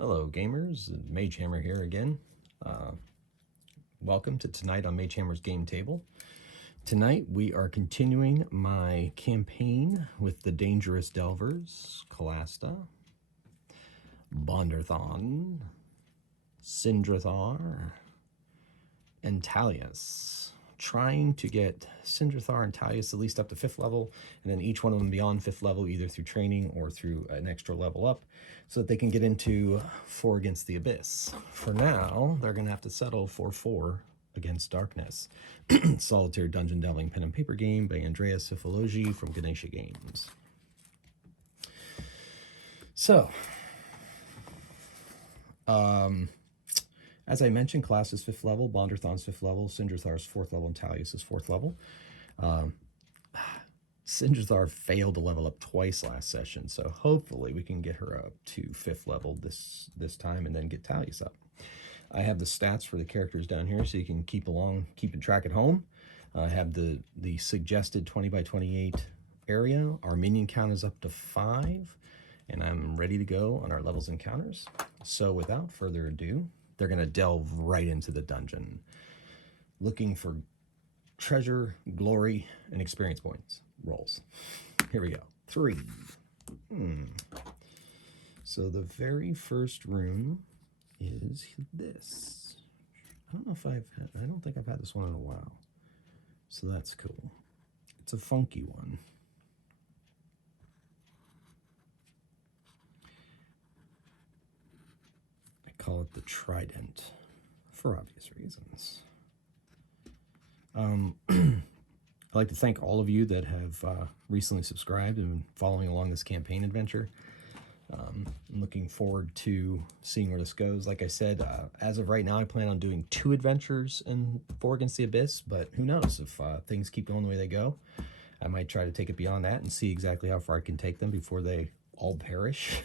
Hello gamers, Magehammer here again. Welcome to tonight on Magehammer's game table. Tonight we are continuing my campaign with the Dangerous Delvers, Calasta, Bonderthon, Sindrathar, and Talius. Trying to get Sindrathar and Talius at least up to 5th level, and then each one of them beyond 5th level, either through training or through an extra level up, so that they can get into 4 against the Abyss. For now, they're going to have to settle for 4 against Darkness. Solitary Dungeon Delving Pen and Paper game by Andreas Sifologi from Ganesha Games. So, as I mentioned, Class is 5th level, Bonderthon's 5th level, Sindrathar's 4th level, and Talius is 4th level. Sindrathar failed to level up twice last session, so hopefully we can get her up to 5th level this time and then get Talius up. I have the stats for the characters down here so you can keep track at home. I have the suggested 20 by 28 area. Our minion count is up to 5, and I'm ready to go on our levels encounters. So without further ado, they're going to delve right into the dungeon, looking for treasure, glory, and experience points. Rolls. Here we go. 3. So the very first room is this. I don't think I've had this one in a while. So that's cool. It's a funky one. I call it the Trident for obvious reasons. I'd like to thank all of you that have recently subscribed and been following along this campaign adventure. I'm looking forward to seeing where this goes. Like I said, as of right now, I plan on doing 2 adventures in 4 Against the Abyss, but who knows, if things keep going the way they go, I might try to take it beyond that and see exactly how far I can take them before they all perish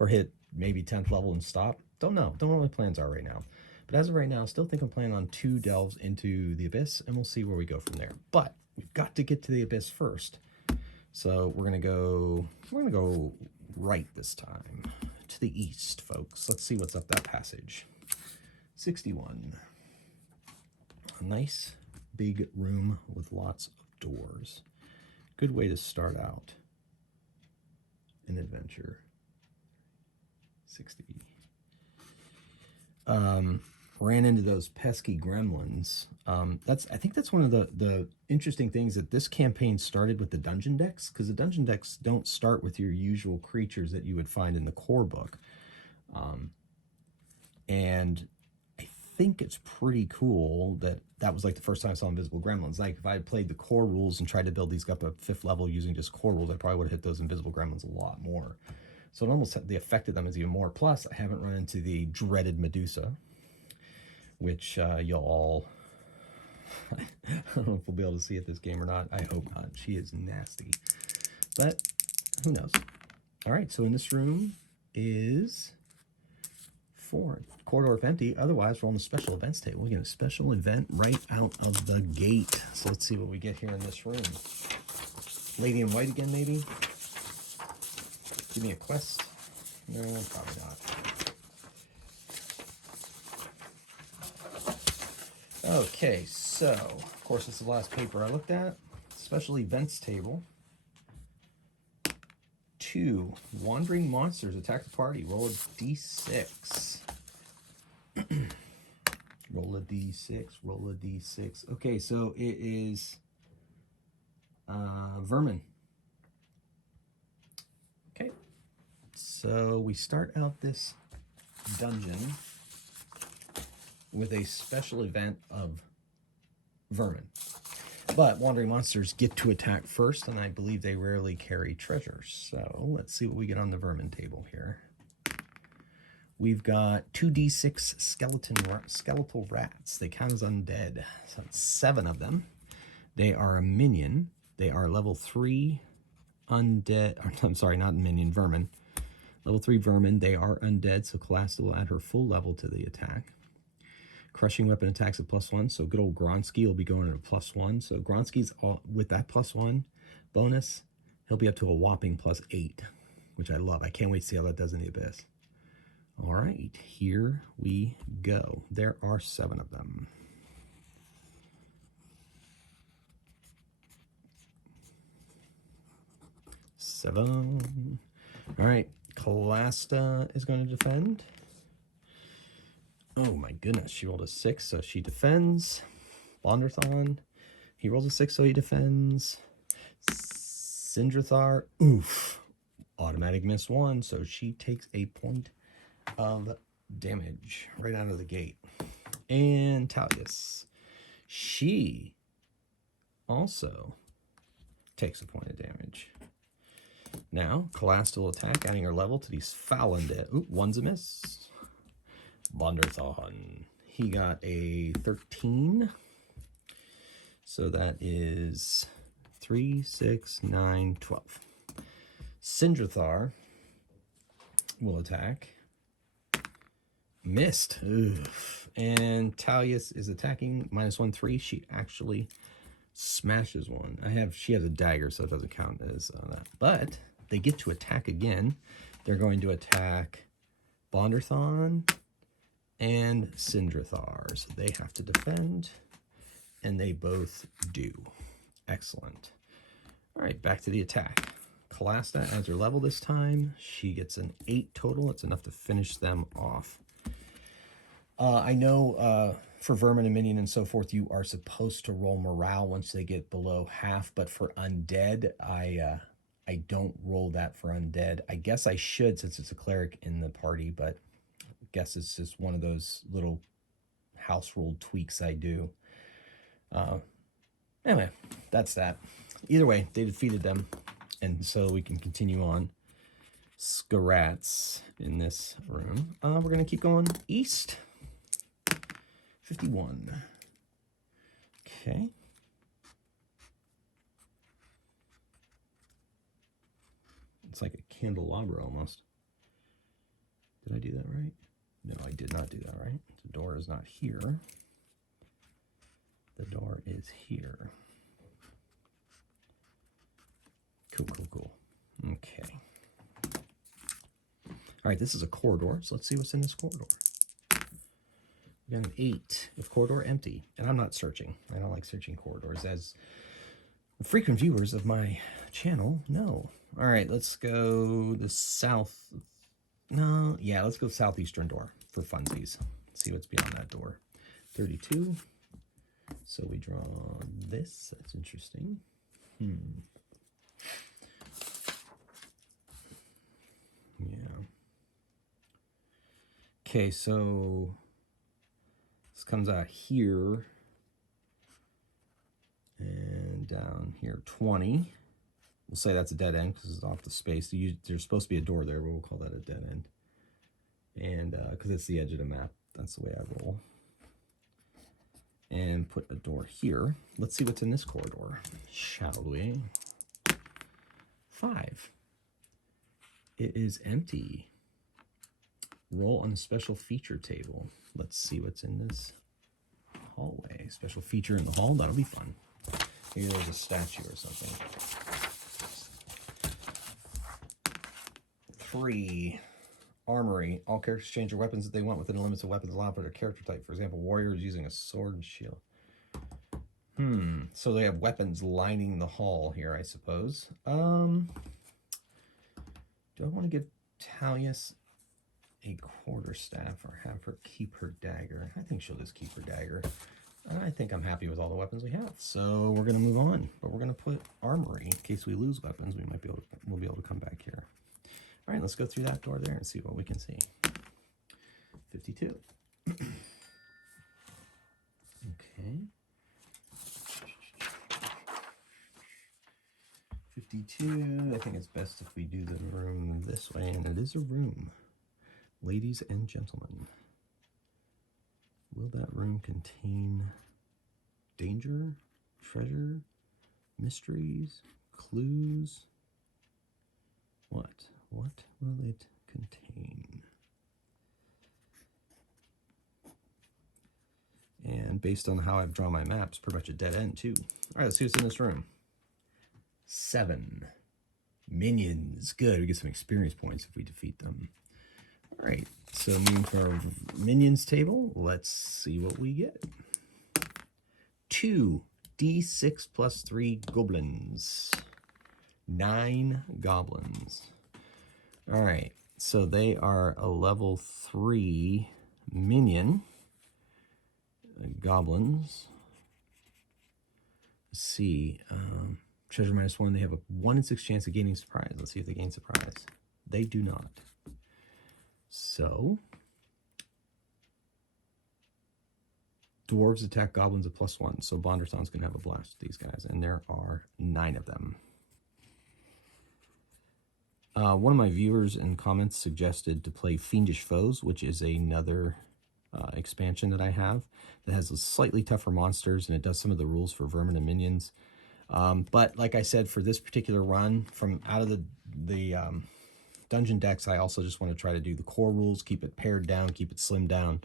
or hit maybe 10th level and stop. Don't know what my plans are right now. But as of right now, I still think I'm planning on 2 delves into the Abyss, and we'll see where we go from there. But we've got to get to the Abyss first. So we're gonna go right this time. To the east, folks. Let's see what's up that passage. 61. A nice big room with lots of doors. Good way to start out an adventure. 60. Ran into those pesky gremlins. I think that's one of the interesting things, that this campaign started with the dungeon decks, because the dungeon decks don't start with your usual creatures that you would find in the core book. And I think it's pretty cool that was like the first time I saw invisible gremlins. Like, if I had played the core rules and tried to build these up at 5th level using just core rules, I probably would have hit those invisible gremlins a lot more. So it almost, the effect of them is even more. Plus, I haven't run into the dreaded Medusa, which you'll all, I don't know if we'll be able to see it this game or not. I hope not. She is nasty. But who knows? All right, so in this room is 4. Corridor if empty. Otherwise, we're on the special events table. We get a special event right out of the gate. So let's see what we get here in this room. Lady in white again, maybe? Give me a quest? No, probably not. Okay, so, of course, this is the last paper I looked at. Special events table. 2. Wandering monsters attack the party. Roll a d6. Roll a d6. Roll a d6. Okay, so it is vermin. Okay, so we start out this dungeon with a special event of vermin. But wandering monsters get to attack first, and I believe they rarely carry treasure. So let's see what we get on the vermin table here. We've got 2d6 skeletal rats. They count as undead. So 7 of them. They are a minion. They are level 3 undead. I'm sorry, not minion, vermin. Level 3 vermin. They are undead, so Calasta will add her full level to the attack. Crushing weapon attacks at +1, so good old Gronsky will be going at a +1. So Gronsky's with that +1 bonus, he'll be up to a whopping +8, which I love. I can't wait to see how that does in the Abyss. All right, here we go. There are 7 of them. Seven. All right, Calasta is going to defend. Oh my goodness, she rolled a 6, so she defends. Bonderthon, he rolls a 6, so he defends. Sindrathar, oof, automatic miss 1, so she takes a point of damage right out of the gate. And Talius, she also takes a point of damage. Now, Calasta will attack, adding her level to these foul undead. Ooh, 1's a miss. Bonderthon, he got a 13. So that is 3, 6, 9, 12. Sindrathar will attack. Missed. Oof. And Talius is attacking. -1, 3. She actually smashes one. She has a dagger, so it doesn't count as that. But they get to attack again. They're going to attack Bonderthon and Sindrathar. So they have to defend, and they both do. Excellent. All right, back to the attack. Calasta adds her level this time. She gets an 8 total. It's enough to finish them off. I know for Vermin and Minion and so forth, you are supposed to roll morale once they get below half, but for undead, I don't roll that for undead. I guess I should since it's a cleric in the party, but I guess it's just one of those little house rule tweaks I do. Anyway, that's that. Either way, they defeated them, and so we can continue on. Skarats in this room. We're going to keep going east. 51. Okay. It's like a candelabra almost. Did I do that right? No, I did not do that right. The door is not here. The door is here. Cool, cool, cool. Okay. All right, this is a corridor, so let's see what's in this corridor. We got an 8 with corridor empty, and I'm not searching. I don't like searching corridors, as frequent viewers of my channel know. All right, let's go the south. No, yeah, let's go southeastern door for funsies. See what's beyond that door. 32. So we draw this. That's interesting. Yeah. Okay, so this comes out here and down here 20. We'll say that's a dead end because it's off the space. There's supposed to be a door there, but we'll call that a dead end. And because it's the edge of the map, that's the way I roll. And put a door here. Let's see what's in this corridor, shall we? 5. It is empty. Roll on the special feature table. Let's see what's in this hallway. Special feature in the hall, that'll be fun. Maybe there's a statue or something. 3. Armory. All characters change their weapons that they want within the limits of weapons allowed for their character type. For example, warriors using a sword and shield. So they have weapons lining the hall here, I suppose. Do I want to give Talius a quarterstaff or have her keep her dagger? I think she'll just keep her dagger. I think I'm happy with all the weapons we have. So we're going to move on, but we're going to put armory in case we lose weapons. We'll be able to come back here. All right, let's go through that door there and see what we can see. 52. Okay. 52. I think it's best if we do the room this way, and it is a room. Ladies and gentlemen, will that room contain danger, treasure, mysteries, clues? What will it contain? And based on how I've drawn my maps, pretty much a dead end too. All right, let's see what's in this room. 7 minions. Good, we get some experience points if we defeat them. All right, So moving to our minions table, let's see what we get. 2d6 plus 3 goblins. 9 goblins. All right, so they are a level 3 minion. Goblins. Let's see. Treasure -1, they have a 1 in 6 chance of gaining surprise. Let's see if they gain surprise. They do not. So, dwarves attack goblins at +1. So Bonderthon's going to have a blast with these guys, and there are 9 of them. One of my viewers in comments suggested to play Fiendish Foes, which is another expansion that I have that has slightly tougher monsters, and it does some of the rules for vermin and minions. But like I said, for this particular run, from out of the dungeon decks, I also just want to try to do the core rules, keep it pared down, keep it slimmed down,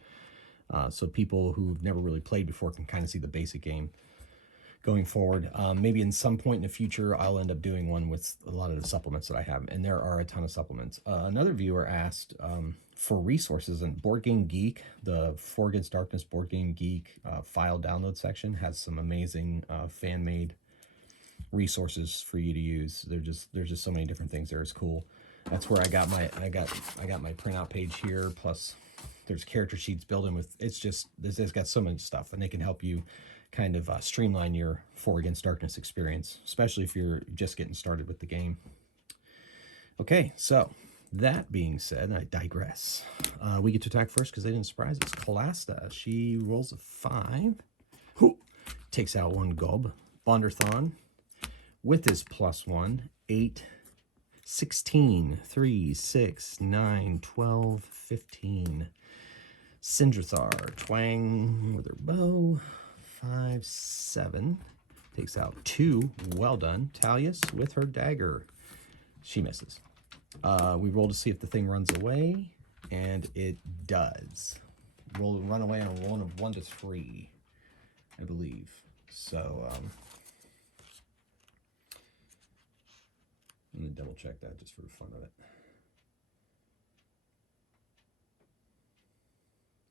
so people who've never really played before can kind of see the basic game going forward. Maybe in some point in the future, I'll end up doing one with a lot of the supplements that I have, and there are a ton of supplements. Another viewer asked for resources, and Board Game Geek, the 4 Against Darkness Board Game Geek file download section has some amazing fan-made resources for you to use. There's just so many different things there. It's cool. That's where I got my printout page here. Plus, there's character sheets built in with. It's got so much stuff, and they can help you kind of streamline your 4 Against Darkness experience, especially if you're just getting started with the game. Okay, so that being said, I digress. We get to attack first because they didn't surprise us. Kalasta, she rolls a 5. Whoo, takes out 1 gob. Bonderthon, with his +1, 8, 16, 3, 6, 9, 12, 15. Sindrathar, twang with her bow. 5, 7. Takes out 2. Well done. Talius with her dagger. She misses. We roll to see if the thing runs away, and it does. Run away on a roll of 1 to 3, I believe. So, I'm going to double check that just for the fun of it.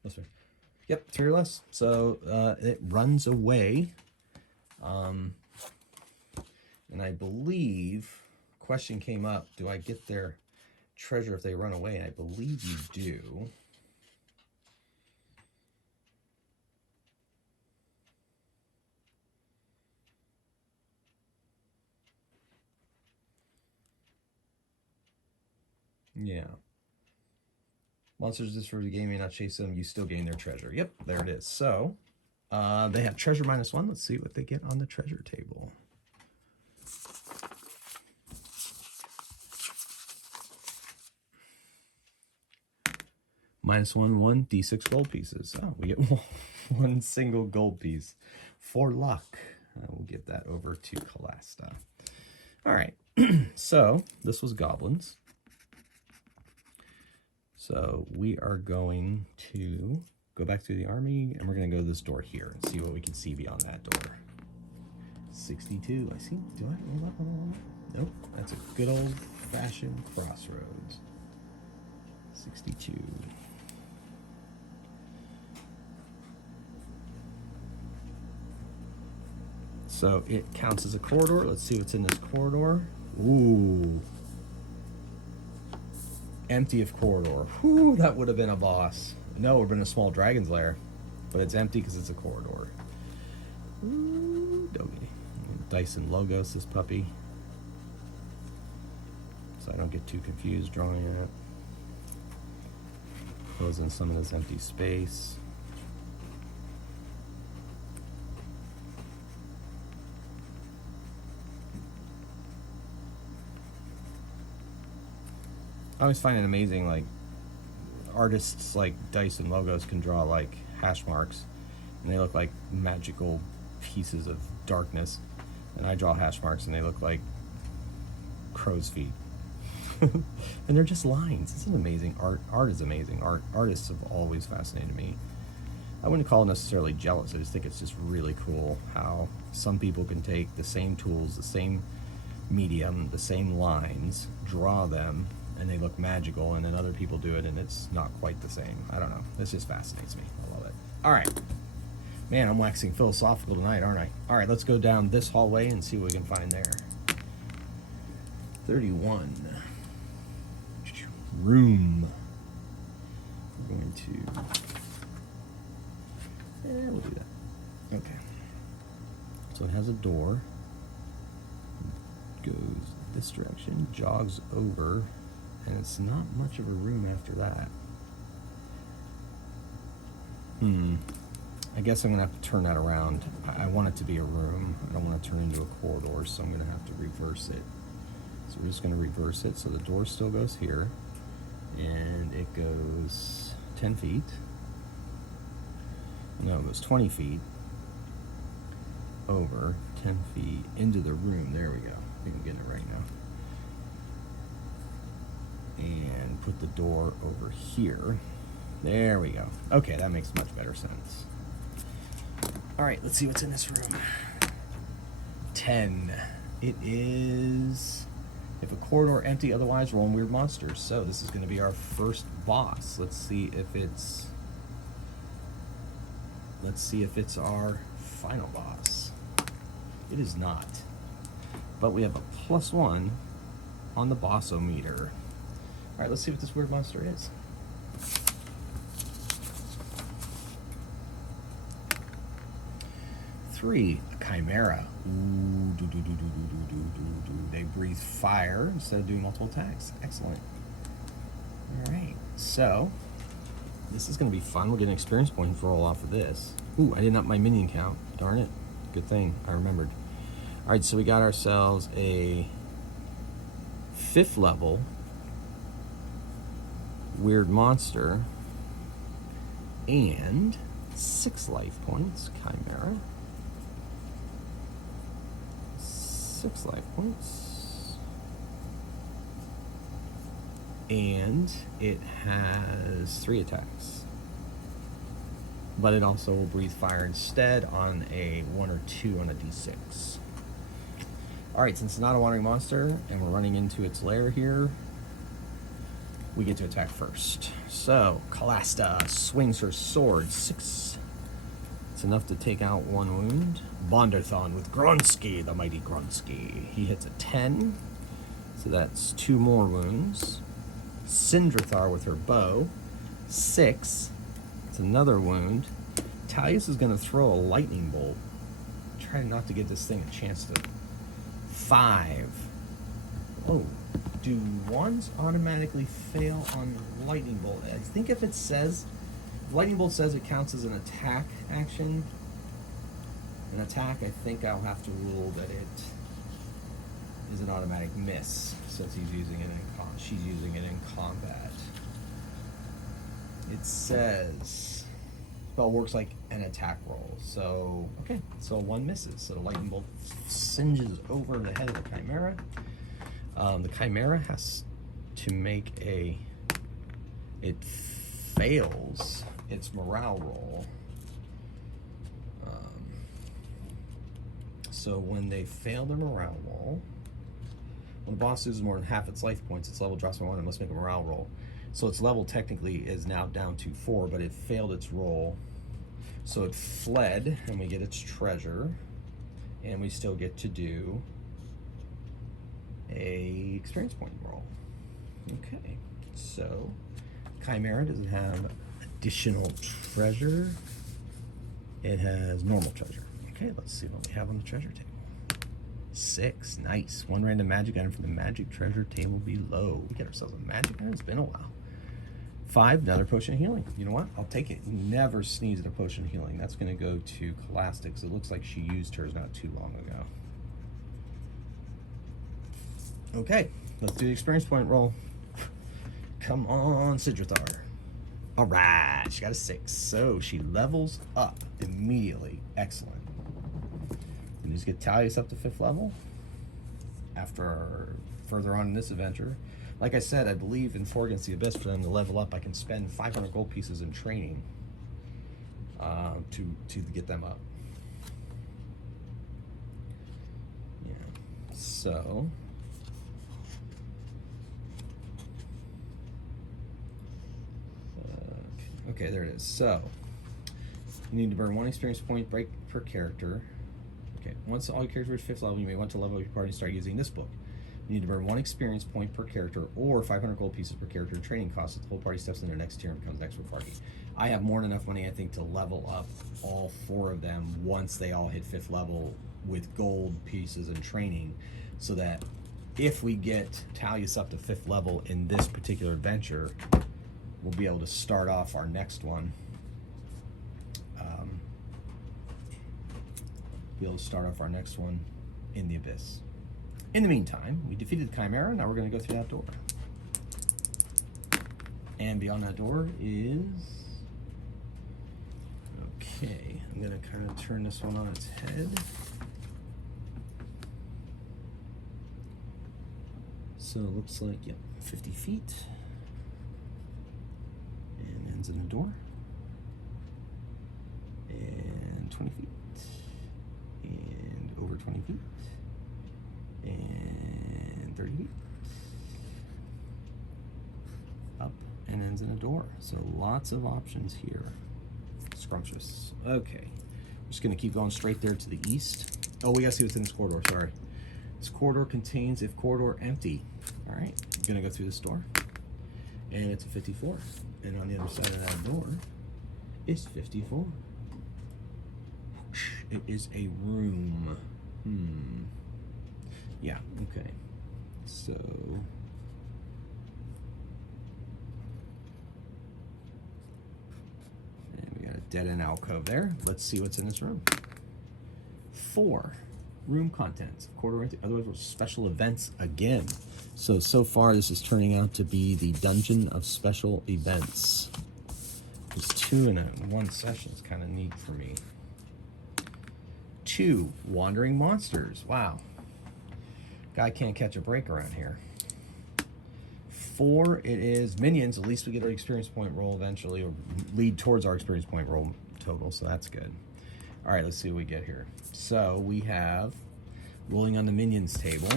That's right. Yep, 3 or less. So it runs away. And I believe, question came up, do I get their treasure if they run away? And I believe you do. Yeah. Monsters destroy the game, may not chase them, you still gain their treasure. Yep, there it is. So, they have treasure -1. Let's see what they get on the treasure table. -1, D6 gold pieces. Oh, we get 1 single gold piece for luck. We'll give that over to Kalasta. All right, so this was goblins. So we are going to go back to the army, and we're going to go to this door here and see what we can see beyond that door. 62. I see. Do I roll up on all that? Nope. That's a good old-fashioned crossroads. 62. So it counts as a corridor. Let's see what's in this corridor. Ooh. Empty of corridor. Whew, that would have been a boss. No, it would have been a small dragon's lair. But it's empty because it's a corridor. Ooh, doggy. Dyson Logos, this puppy. So I don't get too confused drawing it. Fills in some of this empty space. I always find it amazing, like, artists like Dyson Logos can draw, like, hash marks, and they look like magical pieces of darkness, and I draw hash marks, and they look like crow's feet. And they're just lines. This is amazing. Art is amazing. Artists have always fascinated me. I wouldn't call it necessarily jealous. I just think it's just really cool how some people can take the same tools, the same medium, the same lines, draw them, and they look magical, and then other people do it and it's not quite the same. I don't know. This just fascinates me. I love it. All right. Man, I'm waxing philosophical tonight, aren't I? All right, let's go down this hallway and see what we can find there. 31. Room. We're going to... we'll do that. Okay. So it has a door. Goes this direction, jogs over, and it's not much of a room after that. I guess I'm gonna have to turn that around. I want it to be a room. I don't want to turn into a corridor, so I'm gonna have to reverse it. So we're just gonna reverse it. So the door still goes here, and it goes 10 feet. No, it goes 20 feet over, 10 feet into the room. There we go. I think I'm getting it right now. And put the door over here. There we go. Okay, that makes much better sense. All right, let's see what's in this room. 10. It is, if a corridor empty, otherwise roll weird monsters. So this is going to be our first boss. Let's see if it's our final boss. It is not. But we have a +1 on the boss-o-meter. All right, let's see what this weird monster is. Three, a chimera. Ooh, They breathe fire instead of doing multiple attacks. Excellent. All right, so this is going to be fun. We'll get an experience point to roll off of this. Ooh, I didn't up my minion count. Darn it. Good thing I remembered. All right, so we got ourselves a 5th level weird monster and 6 life points. Chimera. 6 life points. And it has 3 attacks. But it also will breathe fire instead on a 1 or 2 on a d6. Alright, since it's not a wandering monster and we're running into its lair here, we get to attack first. So, Kalasta swings her sword. 6. It's enough to take out 1 wound. Bonderthon with Gronsky, the mighty Gronsky. He hits a 10, so that's 2 more wounds. Sindrathar with her bow. 6. It's another wound. Talius is going to throw a lightning bolt. Try not to give this thing a chance to... 5. Oh, do ones automatically fail on lightning bolt? I think if it says... Lightning bolt says it counts as an attack action. An attack, I think I'll have to rule that it is an automatic miss since he's using it in she's using it in combat. It says spell works like an attack roll. So okay, so 1 misses. So the lightning bolt singes over the head of the chimera. The chimera has to make a. It fails its morale roll. So when they fail their morale roll, when the boss loses more than half its life points, its level drops by 1 and must make a morale roll. So its level technically is now down to 4, but it failed its roll. So it fled, and we get its treasure, and we still get to do a experience point roll. Okay, so Chimera doesn't have additional treasure. It has normal treasure. Okay, let's see what we have on the treasure table. 6, nice. 1 random magic item from the magic treasure table below. We get ourselves a magic item. It's been a while. 5, another potion of healing. You know what? I'll take it. Never sneeze at a potion of healing. That's going to go to Kalasta because it looks like she used hers not too long ago. Okay, let's do the experience point roll. Come on, Sidrathar. All right, she got a 6. So she levels up immediately. Excellent. And just get Talius up to 5th level after further on in this adventure. Like I said, I believe in 4 Against the Abyss, for them to level up, I can spend 500 gold pieces in training to get them up. Yeah. So Okay, there it is. So, you need to burn 1 experience point break per character. Okay, once all your characters reach 5th level, you may want to level up your party and start using this book. You need to burn 1 experience point per character or 500 gold pieces per character training costs as the whole party steps in their next tier and becomes an expert party. I have more than enough money, I think, to level up all 4 of them once they all hit 5th level with gold pieces and training, so that if we get Talius up to 5th level in this particular adventure, we'll be able to start off our next one. In the Abyss. In the meantime, we defeated the Chimera. Now we're going to go through that door. And beyond that door is... Okay, I'm going to kind of turn this one on its head. So it looks like, yep, 50 feet. And ends in a door. And 20 feet. And over 20 feet. And 30 feet. Up and ends in a door. So lots of options here. Scrumptious. Okay. I'm just going to keep going straight there to the east. Oh, we got to see what's in this corridor. Sorry. This corridor contains, if corridor empty. All right. I'm going to go through this door. And it's a 54. And on the other side of that door is 54. It is a room. Yeah, okay. So... And we got a dead-end alcove there. Let's see what's in this room. 4. Room contents. Otherwise, special events again. So far, this is turning out to be the Dungeon of Special Events. There's 2 in one session. It's kind of neat for me. 2 wandering monsters. Wow. Guy can't catch a break around here. 4, it is minions. At least we get our experience point roll eventually, or lead towards our experience point roll total, so that's good. All right, let's see what we get here. So we have, rolling on the minions table,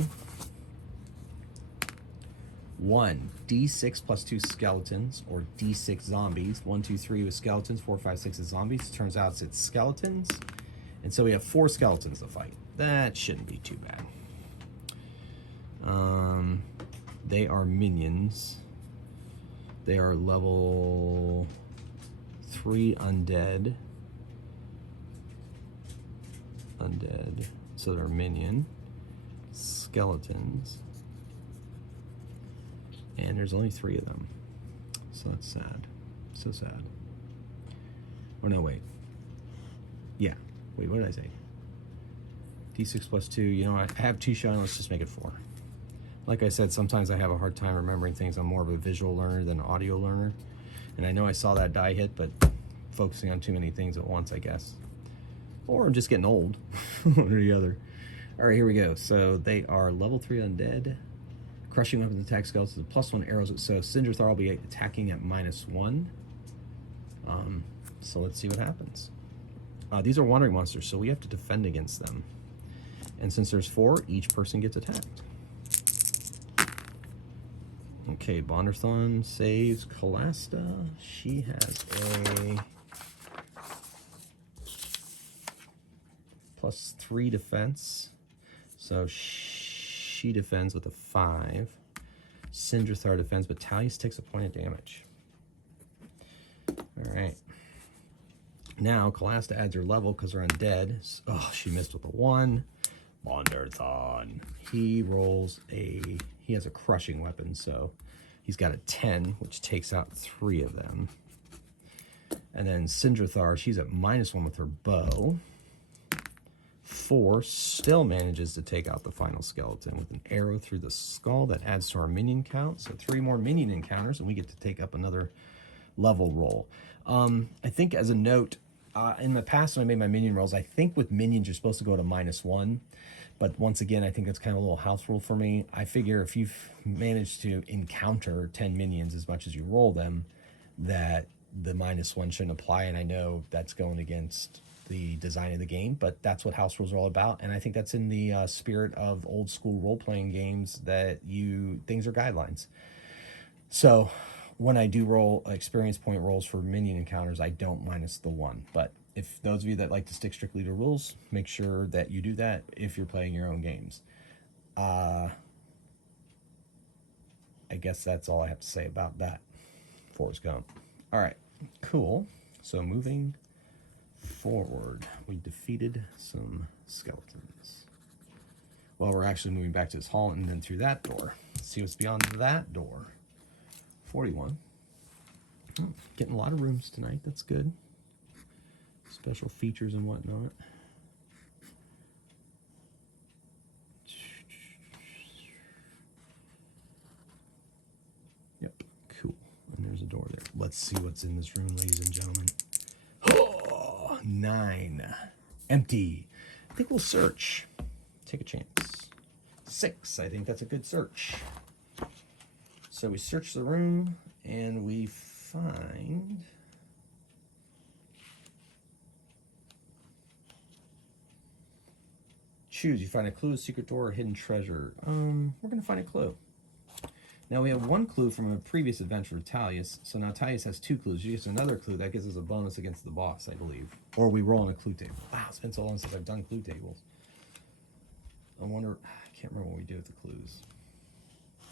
1, D6 plus 2 skeletons, or D6 zombies. 1, 2, 3 with skeletons, 4, 5, 6 is zombies. Turns out it's skeletons. And so we have 4 skeletons to fight. That shouldn't be too bad. They are minions. They are level 3 undead. So they're minion. Skeletons. And there's only 3 of them. So that's sad. So sad. Oh, no, wait. Yeah. Wait, what did I say? D6 plus 2. You know, I have 2 showing. Let's just make it 4. Like I said, sometimes I have a hard time remembering things. I'm more of a visual learner than an audio learner. And I know I saw that die hit, but focusing on too many things at once, I guess. Or I'm just getting old. One or the other. All right, here we go. So they are level 3 undead. Crushing weapons attack skeletons, +1 arrows. So Sindrathar will be attacking at -1. So let's see what happens. These are wandering monsters, so we have to defend against them. And since there's 4, each person gets attacked. Okay, Bonderthon saves Calasta. She has a +3 defense. So she defends with a 5. Sindrathar defends, but Talius takes a point of damage. All right. Now, Calasta adds her level because they're undead. Oh, she missed with a 1. Bonderthon. He has a crushing weapon, so he's got a 10, which takes out 3 of them. And then Sindrathar, she's at -1 with her bow. 4 still manages to take out the final skeleton with an arrow through the skull that adds to our minion count. So 3 more minion encounters, and we get to take up another level roll. I think as a note, in the past when I made my minion rolls, I think with minions you're supposed to go to -1. But once again, I think it's kind of a little house rule for me. I figure if you've managed to encounter 10 minions as much as you roll them, that the -1 shouldn't apply. And I know that's going against the design of the game, but that's what house rules are all about. And I think that's in the spirit of old school role-playing games, that things are guidelines. So when I do roll experience point rolls for minion encounters, I don't minus the 1. But if those of you that like to stick strictly to rules, make sure that you do that if you're playing your own games. I guess that's all I have to say about that. Forrest Gump. All right, cool. So moving forward, we defeated some skeletons. Well, we're actually moving back to this hall and then through that door. Let's see what's beyond that door. 41. Oh, getting a lot of rooms tonight. That's good. Special features and whatnot. Yep, cool. And there's a door there. Let's see what's in this room, ladies and gentlemen. Oh, 9. Empty. I think we'll search. Take a chance. 6. I think that's a good search. So we search the room and we find choose. You find a clue, a secret door, or a hidden treasure. We're gonna find a clue. Now we have 1 clue from a previous adventure of Talius, so now Talius has 2 clues. She gets another clue that gives us a bonus against the boss, I believe. Or we roll on a clue table. Wow, it's been so long since I've done clue tables. I wonder, I can't remember what we did with the clues.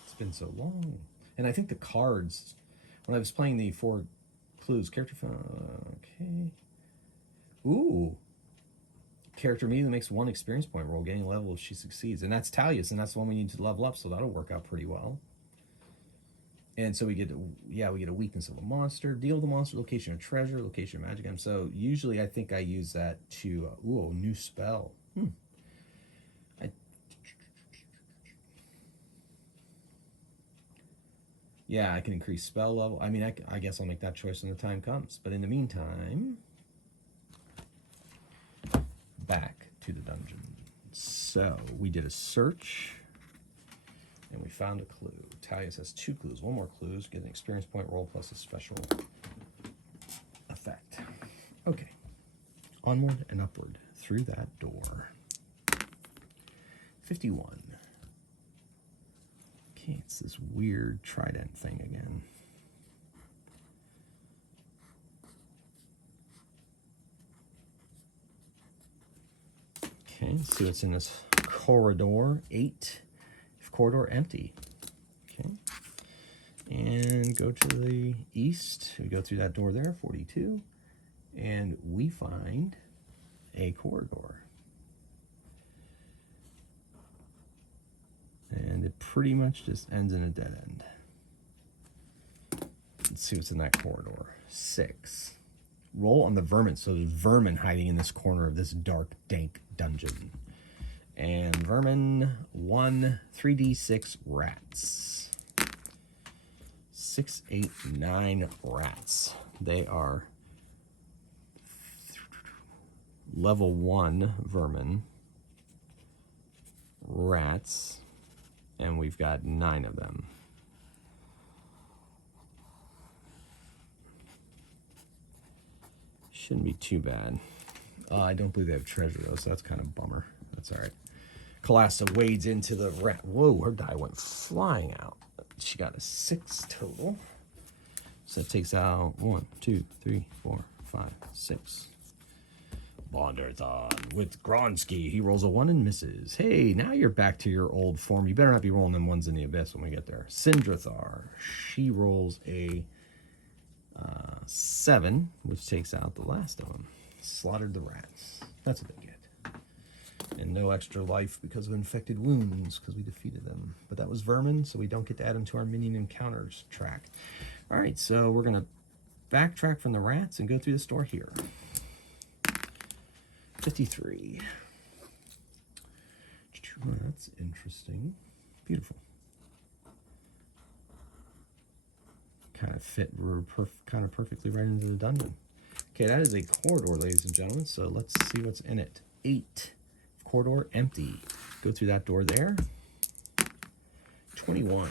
It's been so long. And I think the cards, when I was playing the 4 clues, character, okay. Ooh. Character immediately makes 1 experience point roll, gaining a level if she succeeds. And that's Talius, and that's the one we need to level up, so that'll work out pretty well. And so we get, we get a weakness of a monster, deal the monster, location of treasure, location of magic item. So usually I think I use that to, ooh, new spell. Yeah, I can increase spell level. I mean, I guess I'll make that choice when the time comes. But in the meantime, back to the dungeon. So we did a search, and we found a clue. Talius has 2 clues. 1 more clue, get an experience point roll plus a special effect. Okay, onward and upward through that door. 51. Okay, it's this weird trident thing again. Okay, let's see what's in this corridor. 8. Corridor empty. Okay. And go to the east. We go through that door there, 42. And we find a corridor. And it pretty much just ends in a dead end. Let's see what's in that corridor. 6. Roll on the vermin. So there's vermin hiding in this corner of this dark, dank dungeon. And vermin, 1, 3d6 rats. 6, 8, 9 rats. They are level 1 vermin rats, and we've got 9 of them. Shouldn't be too bad. I don't believe they have treasure though, so that's kind of a bummer. That's all right. Kalasta wades into the rat. Whoa, her die went flying out. She got a 6 total. So that takes out 1, 2, 3, 4, 5, 6. Bonderthon with Gronsky. He rolls a 1 and misses. Hey, now you're back to your old form. You better not be rolling them ones in the abyss when we get there. Sindrathar. She rolls a 7, which takes out the last of them. Slaughtered the rats. That's what they get. And no extra life because of infected wounds, because we defeated them. But that was vermin, so we don't get to add them to our minion encounters track. All right, so we're going to backtrack from the rats and go through the store here. 53. Oh, that's interesting. Beautiful. Kind of fit kind of perfectly right into the dungeon. Okay, that is a corridor, ladies and gentlemen, so let's see what's in it. 8. Corridor empty. Go through that door there. 21.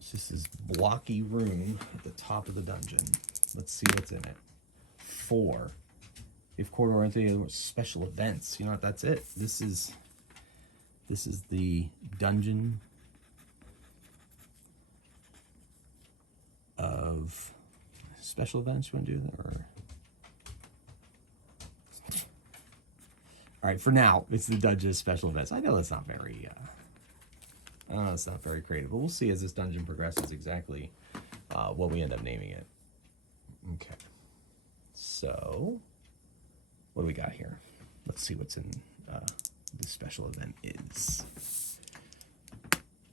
It's just this blocky room at the top of the dungeon. Let's see what's in it. 4. If corridor empty, special events. You know what? That's it. This is This is the dungeon of special events. You want to do that? Or... All right, for now, it's the dungeon of special events. I know that's not very, it's not very creative, but we'll see as this dungeon progresses exactly what we end up naming it. Okay, so what do we got here? Let's see what's in the special event is.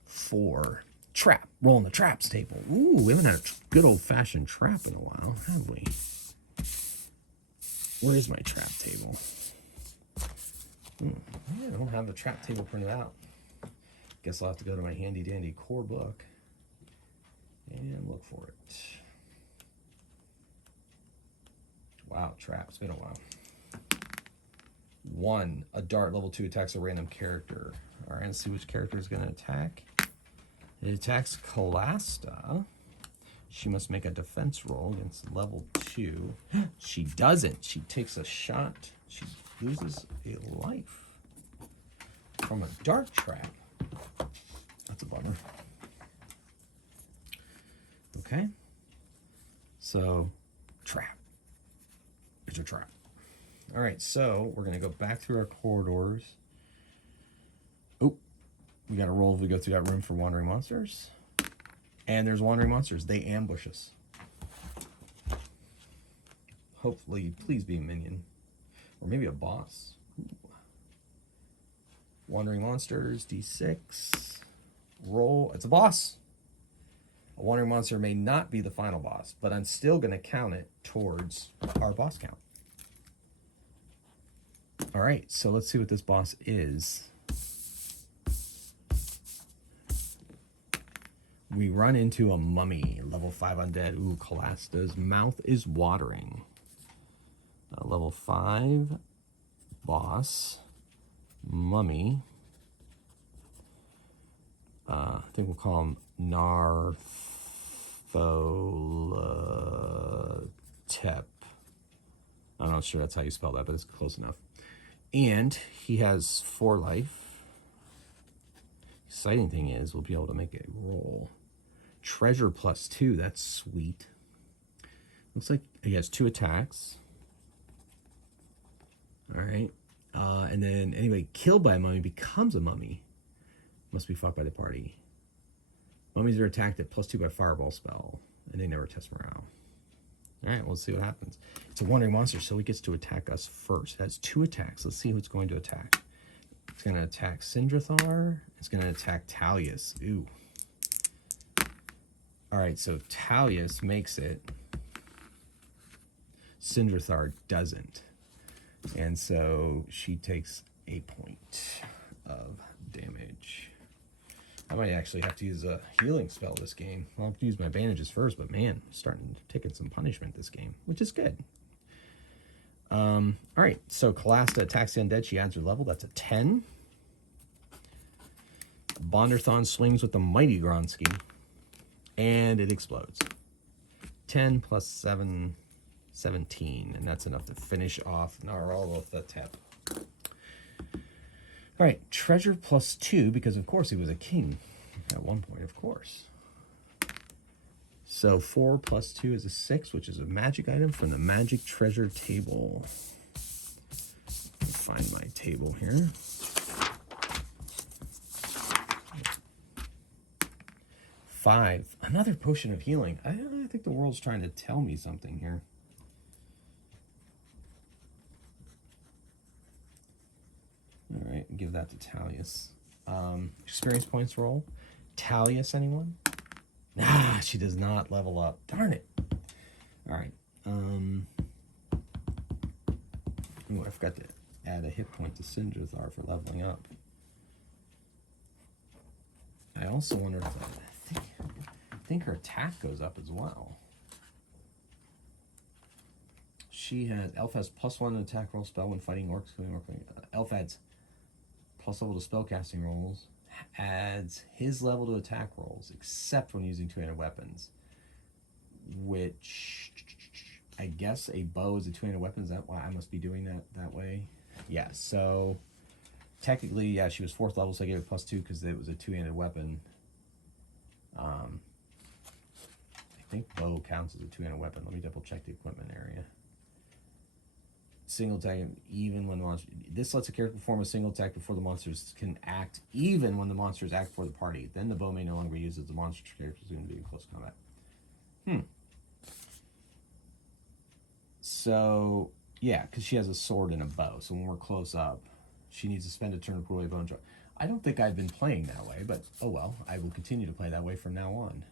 4, trap. Rolling the traps table. Ooh, we haven't had a good old-fashioned trap in a while, have we? Where is my trap table? I don't have the trap table printed out. Guess I'll have to go to my handy-dandy core book and look for it. Wow, trap. It's been a while. 1, a dart, level 2, attacks a random character. All right, let's see which character is going to attack. It attacks Calasta. She must make a defense roll against level 2. She doesn't. She takes a shot. She loses a life from a dart trap. That's a bummer. Okay. So, trap. It's a trap. All right, so we're going to go back through our corridors. Oh, we got to roll if we go through that room for wandering monsters. And there's wandering monsters. They ambush us. Hopefully, please be a minion. Or maybe a boss. Ooh. Wandering monsters, D6. Roll. It's a boss. A wandering monster may not be the final boss, but I'm still going to count it towards our boss count. All right, so let's see what this boss is. We run into a mummy, level 5 undead. Ooh, Calasta's mouth is watering. Level 5 boss, mummy. I think we'll call him Nartholotep. I'm not sure that's how you spell that, but it's close enough. And he has 4 life. Exciting thing is we'll be able to make a roll. Treasure +2, that's sweet. Looks like he has 2 attacks. All right. And then anybody killed by a mummy becomes a mummy. Must be fought by the party. Mummies are attacked at +2 by fireball spell, and they never test morale. All right, we'll see what happens. It's a wandering monster, so he gets to attack us first. It has 2 attacks. Let's see who it's going to attack. It's going to attack Sindrathar. It's going to attack Talius. Ooh. All right, so Talius makes it. Sindrathar doesn't. And so she takes a point of damage. I might actually have to use a healing spell this game. I'll have to use my bandages first, but man, I'm starting to take some punishment this game, which is good. All right, so Calasta attacks the undead. She adds her level. That's a 10. Bonderthon swings with the mighty Gronsky, and it explodes. 10 plus 7, 17, and that's enough to finish off Nartholotep. All right, treasure +2, because of course he was a king at one point, of course. So 4 plus 2 is a 6, which is a magic item from the magic treasure table. Let me find my table here. Five, another potion of healing. I think the world's trying to tell me something here. All right, give that to Talius. Experience points roll. Talius, anyone? Nah, she does not level up. Darn it. All right. Ooh, I forgot to add a hit point to Sindrathar for leveling up. I also wonder if I think her attack goes up as well. She has elf has +1 attack roll spell when fighting orcs. Elf adds plus level to spellcasting rolls. Adds his level to attack rolls, except when using two-handed weapons. Which I guess a bow is a two-handed weapon. Is that why I must be doing that way? Yeah. So technically, yeah, she was 4th level, so I gave it +2 because it was a 2-handed weapon. I think bow counts as a 2-handed weapon. Let me double check the equipment area. Single attack even when the monster. This lets a character perform a single attack before the monsters can act, even when the monsters act for the party. Then the bow may no longer be used as the monster character is going to be in close combat. So, yeah, because she has a sword and a bow. So when we're close up, she needs to spend a turn to put away a bow and draw. I don't think I've been playing that way, but oh well. I will continue to play that way from now on.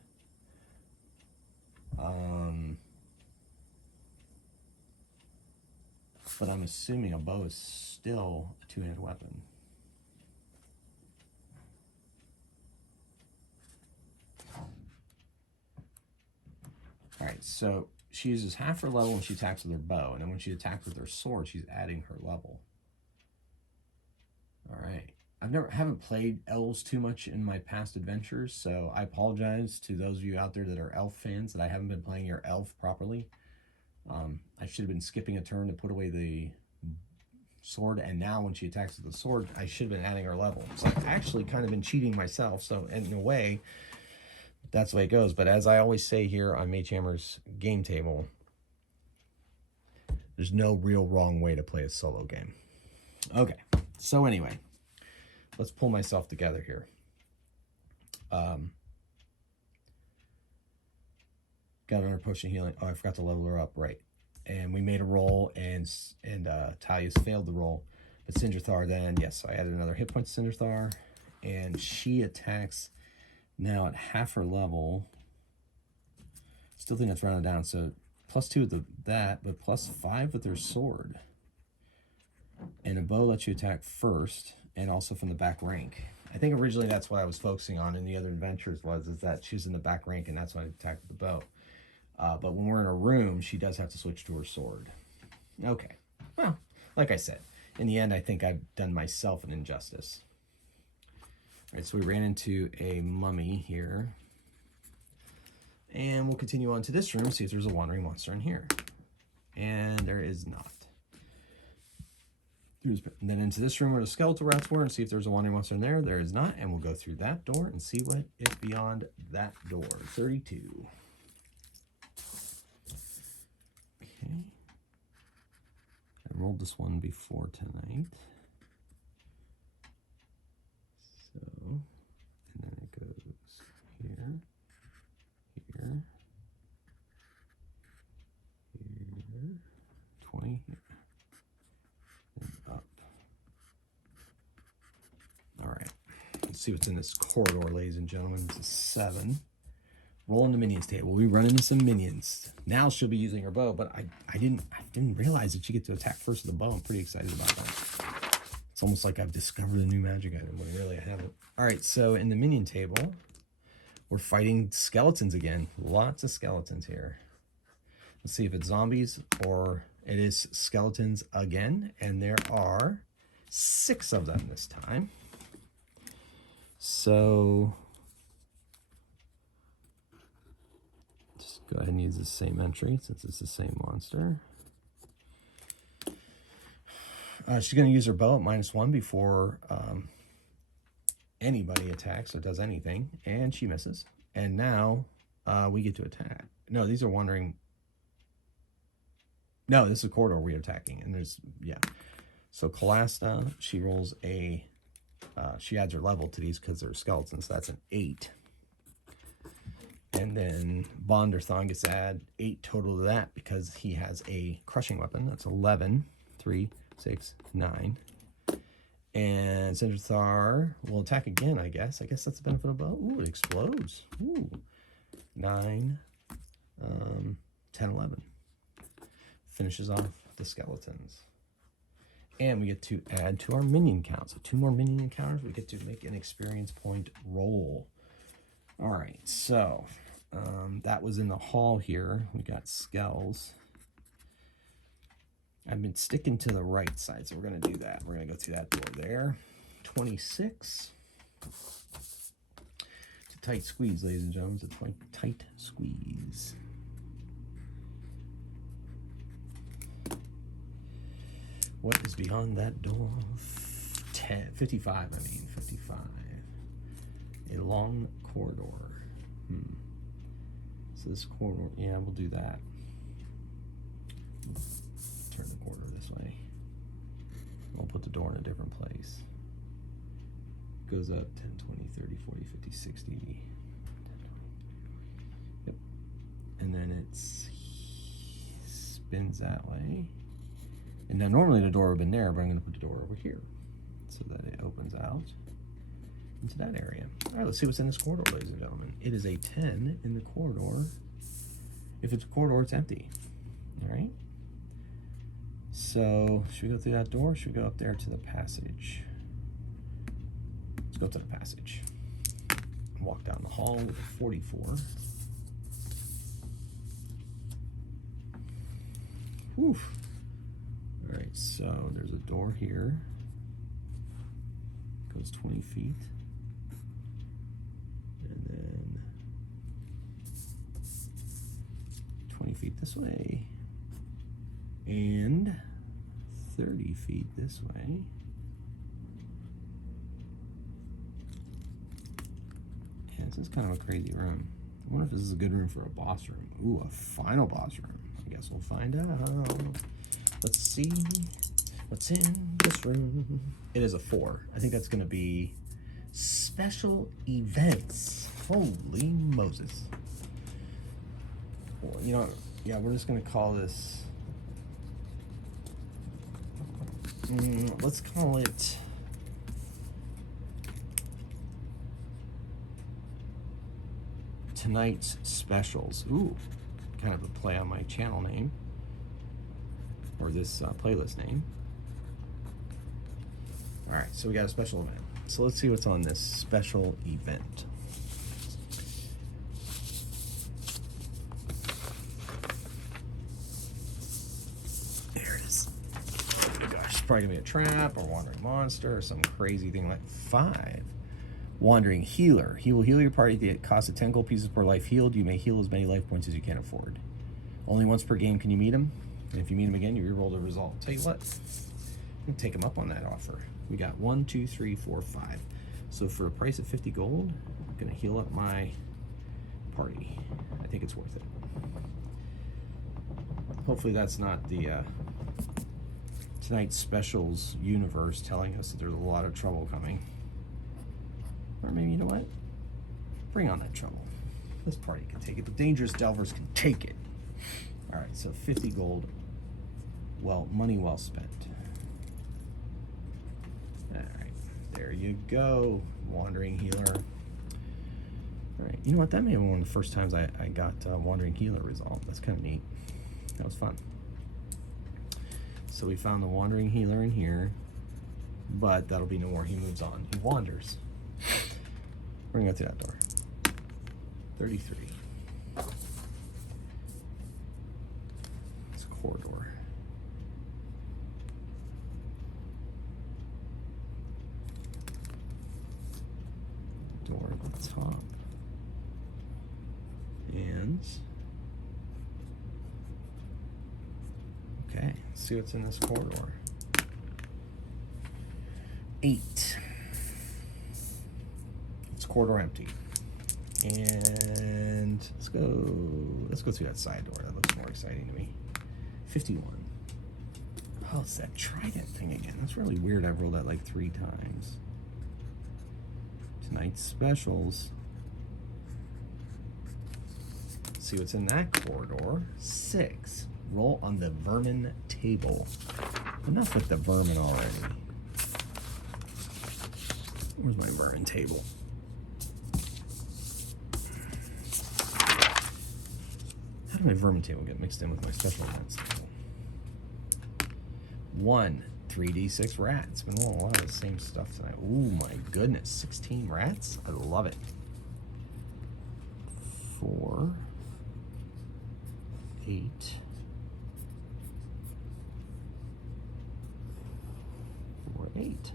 But I'm assuming a bow is still a 2-handed weapon. Alright, so she uses half her level when she attacks with her bow, and then when she attacks with her sword, she's adding her level. Alright. Haven't played elves too much in my past adventures, so I apologize to those of you out there that are elf fans that I haven't been playing your elf properly. I should have been skipping a turn to put away the sword, and now when she attacks with the sword, I should have been adding her level. So I've actually kind of been cheating myself, so in a way, that's the way it goes. But as I always say here on Magehammer's game table, there's no real wrong way to play a solo game. Okay, so anyway, let's pull myself together here. Got her potion healing. Oh, I forgot to level her up, right. And we made a roll, and Talia's failed the roll. But Sindrathar then, yes, so I added another hit point to Sindrathar, and she attacks now at half her level. Still think that's rounded down, so +2 with that, but +5 with her sword. And a bow lets you attack first, and also from the back rank. I think originally that's what I was focusing on in the other adventures is that she's in the back rank, and that's why I attacked with the bow. But when we're in a room, she does have to switch to her sword. Okay. Well, like I said, in the end, I think I've done myself an injustice. All right, so we ran into a mummy here. And we'll continue on to this room, see if there's a wandering monster in here. And there is not. And then into this room where the skeletal rats were, and see if there's a wandering monster in there. There is not, and we'll go through that door and see what is beyond that door. 32. Okay. I rolled this one before tonight. So, and then it goes here, here, here, 20 here, and up. All right, let's see what's in this corridor, ladies and gentlemen. This is 7. Roll in the minions table. We run into some minions. Now she'll be using her bow, but I didn't realize that she gets to attack first with the bow. I'm pretty excited about that. It's almost like I've discovered a new magic item, but really I haven't. All right, so in the minion table, we're fighting skeletons again. Lots of skeletons here. Let's see if it's zombies or it is skeletons again, and there are 6 of them this time. So go ahead and use the same entry since it's the same monster. She's going to use her bow at -1 before anybody attacks or does anything, and she misses. And now we get to attack. No, these are wandering. No, this is a corridor we're attacking, and there's, yeah. So Kalasta, she rolls a, she adds her level to these because they're skeletons, so that's an 8. And then Bonderthon gets to add 8 total to that because he has a crushing weapon. That's 11, 3, 6, 9. And Sindrathar will attack again, I guess. I guess that's the benefit of bow. Ooh, it explodes. Ooh. 9, 10, 11. Finishes off the skeletons. And we get to add to our minion count. So 2 more minion encounters. We get to make an experience point roll. All right, so that was in the hall here. We got skells. I've been sticking to the right side, so we're going to do that. We're going to go through that door there. 26. It's a tight squeeze, ladies and gentlemen. It's a tight squeeze. What is beyond that door? 55, I mean, 55. A long corridor. So this corridor, yeah, we'll do that. Turn the corridor this way. I'll put the door in a different place. Goes up 10, 20, 30, 40, 50, 60. 10, 20, yep. And then it spins that way. And now normally the door would have been there, but I'm going to put the door over here so that it opens out into that area. All right, let's see what's in this corridor, ladies and gentlemen. It is a 10 in the corridor. If it's a corridor, it's empty. All right. So should we go through that door? Or should we go up there to the passage? Let's go to the passage. Walk down the hall with a 44. Oof. All right, so there's a door here. Goes 20 feet. And then 20 feet this way. And 30 feet this way. Yeah, this is kind of a crazy room. I wonder if this is a good room for a boss room. Ooh, a final boss room. I guess we'll find out. Let's see what's in this room. It is a 4. I think that's going to be special events. Holy Moses. Well, you know, yeah, we're just going to call this... let's call it... Tonight's Specials. Ooh, kind of a play on my channel name. Or this playlist name. Alright, so we got a special event. So let's see what's on this special event. There it is. Oh gosh, it's probably gonna be a trap or wandering monster or some crazy thing like 5. Wandering Healer. He will heal your party at the cost of 10 gold pieces per life healed. You may heal as many life points as you can afford. Only once per game can you meet him. And if you meet him again, you reroll the result. Tell you what, I'm gonna take him up on that offer. We got 1, 2, 3, 4, 5. So for a price of 50 gold, I'm gonna heal up my party. I think it's worth it. Hopefully that's not the tonight's specials universe telling us that there's a lot of trouble coming. Or maybe, you know what? Bring on that trouble. This party can take it. The dangerous delvers can take it. All right, so 50 gold. Well, money well spent. All right, there you go, Wandering Healer. All right, you know what? That may have been one of the first times I got Wandering Healer result. That's kind of neat. That was fun. So we found the Wandering Healer in here, but that'll be no more. He moves on. He wanders. We're gonna go through that door. 33. It's a corridor. Door at the top. And okay, let's see what's in this corridor. 8. Corridor empty. And let's go through that side door. That looks more exciting to me. 51. Oh, it's that trident thing again. That's really weird. I've rolled that like 3 times. Tonight's specials. Let's see what's in that corridor. 6. Roll on the vermin table. Enough with the vermin already. Where's my vermin table? How did my vermin table get mixed in with my special events table? 1, 3d6 rats. Been rolling a lot of the same stuff tonight. Oh my goodness, 16 rats? I love it. 4, 8, 4, 8.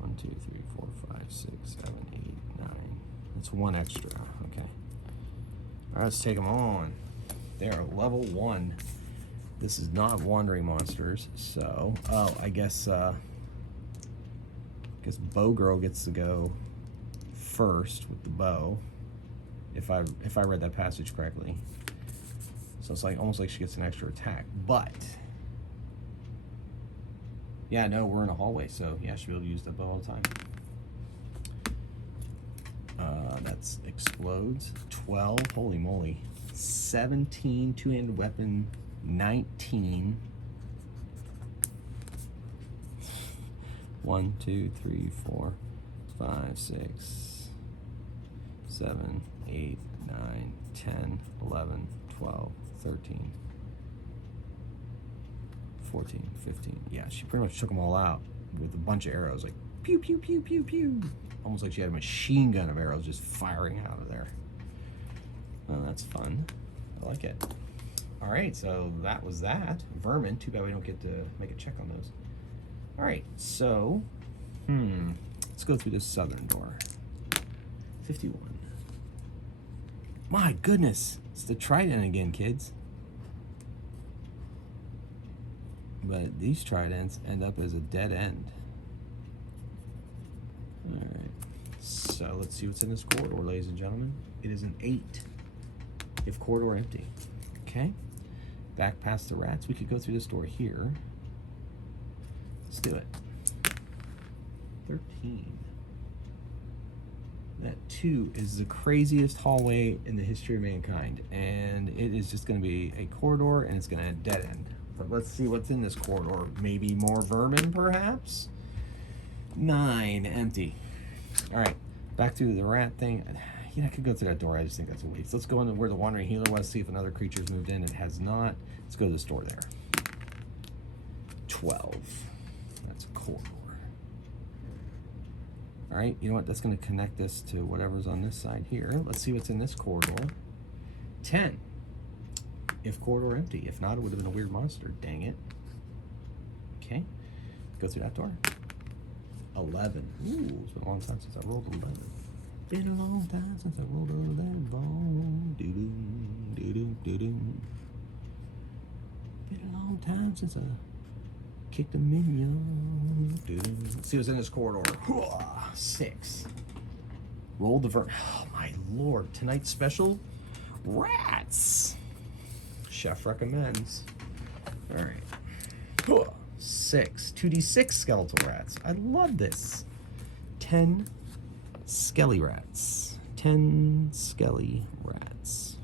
1, 2, 3, 4, 5, 6, 7, 8, 9. That's 1 extra. Okay. All right, let's take them on. They are level 1. This is not wandering monsters, so I guess Bow Girl gets to go first with the bow, if I read that passage correctly. So it's like almost like she gets an extra attack, but yeah, no, we're in a hallway, so yeah, she'll be able to use the bow all the time. That's explodes. 12. Holy moly. 17 two-handed weapon. 19. 1, 2, 3, 4, 5, 6, 7, 8, 9, 10, 11, 12, 13, 14, 15. Yeah, she pretty much took them all out with a bunch of arrows, like pew, pew, pew, pew, pew. Almost like she had a machine gun of arrows just firing out of there. Oh, that's fun. I like it. All right, so that was that. Vermin. Too bad we don't get to make a check on those. All right, so, let's go through this southern door. 51. My goodness, it's the trident again, kids. But these tridents end up as a dead end. All right, so let's see what's in this corridor, ladies and gentlemen. It is an 8, if corridor empty. Okay, back past the rats. We could go through this door here. Let's do it. 13. That 2 is the craziest hallway in the history of mankind, and it is just going to be a corridor, and it's going to dead end. But let's see what's in this corridor. Maybe more vermin, perhaps? 9, empty. All right, back to the rat thing. Yeah, I could go through that door. I just think that's a waste. Let's go into where the wandering healer was, see if another creature's moved in. It has not. Let's go to this door there. 12. That's a corridor. All right, you know what? That's going to connect us to whatever's on this side here. Let's see what's in this corridor. 10. If corridor empty. If not, it would have been a weird monster. Dang it. Okay. Go through that door. 11. Ooh, it's been a long time since I rolled 11. Been a long time since I rolled 11 ball. Doo-doo, doo-doo, doo-doo. Been a long time since I kicked a minion. Doo-doo. Let's see what's in this corridor. 6. Roll the oh my lord. Tonight's special, rats. Chef recommends. All right. 6. 2d6 skeletal rats. I love this. 10 skelly rats. 10 skelly rats.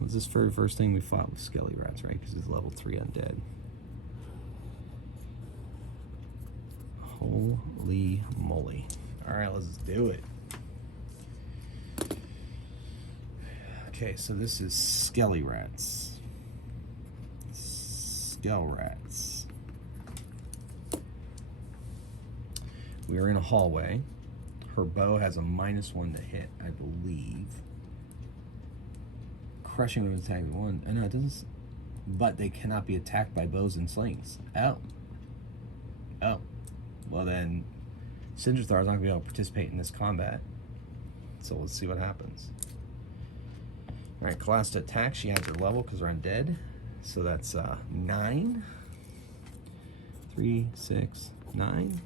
Was this very first thing we fought with skelly rats, right? Because it's level 3 undead. Holy moly. All right, let's do it. Okay, so this is skelly rats. Skell rats. We are in a hallway. Her bow has a -1 to hit, I believe. Crushing would attack 1. Oh, no, it doesn't. But they cannot be attacked by bows and slings. Oh. Oh. Well then, Cinderthar is not going to be able to participate in this combat. So let's see what happens. Alright, class to attack. She has her level because they're undead. So that's 9. 3, 6, 9.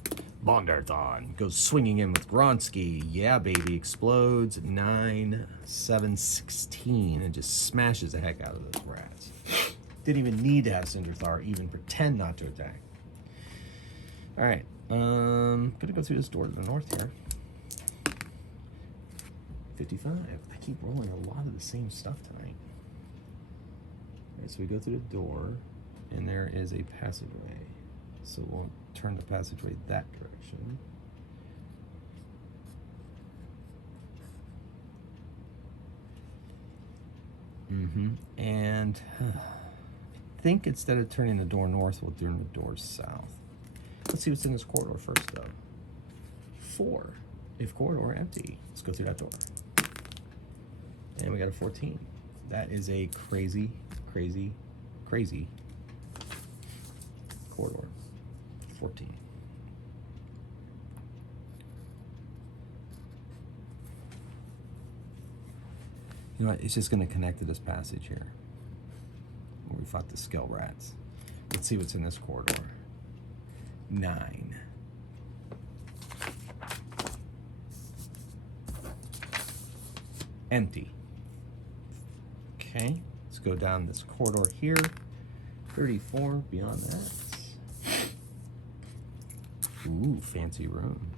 Bondarthon goes swinging in with Gronsky. Yeah, baby. Explodes. 9, 7, 16. And just smashes the heck out of those rats. Didn't even need to have Cinderthar even pretend not to attack. Alright. Gonna go through this door to the north here. 55. I keep rolling a lot of the same stuff tonight. Alright, so we go through the door, and there is a passageway. So we'll turn the passageway that direction. And I think instead of turning the door north, we'll turn the door south. Let's see what's in this corridor first, though. 4. If corridor empty, let's go through that door. And we got a 14. That is a crazy, crazy, crazy corridor. 14. You know what? It's just going to connect to this passage here. We fought the Skull Rats. Let's see what's in this corridor. 9. Empty. Okay, let's go down this corridor here. 34, beyond that. Ooh, fancy room.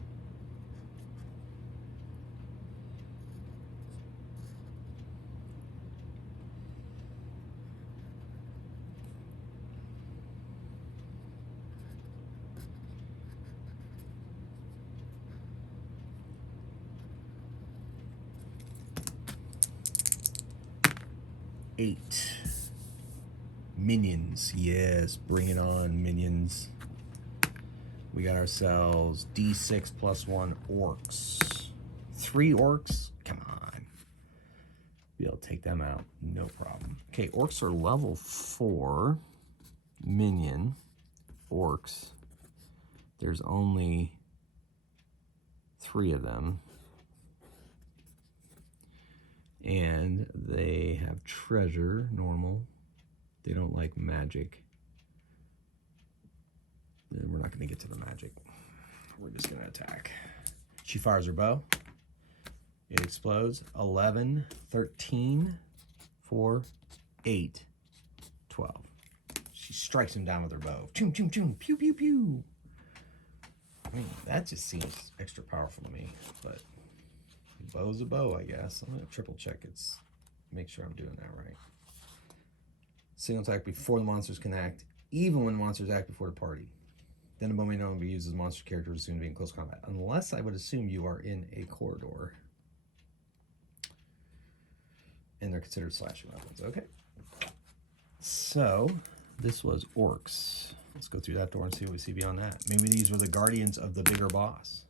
Eight. Minions. Yes, bring it on, minions. We got ourselves D6 plus 1 orcs. 3 orcs? Come on. Be able to take them out. No problem. Okay, orcs are level 4. Minion. Orcs. There's only 3 of them. And they have treasure, normal. They don't like magic. And we're not going to get to the magic. We're just going to attack. She fires her bow. It explodes. 11, 13, 4, 8, 12. She strikes him down with her bow. Choom, choom, choom. Pew, pew, pew. I mean, that just seems extra powerful to me. But a bow's a bow, I guess. I'm going to triple check it's. Make sure I'm doing that right. Single attack before the monsters can act, even when monsters act before the party. Then a bow may no longer be used as monster characters assumed to be in close combat, unless I would assume you are in a corridor. And they're considered slashing weapons. Okay. So, this was orcs. Let's go through that door and see what we see beyond that. Maybe these were the guardians of the bigger boss.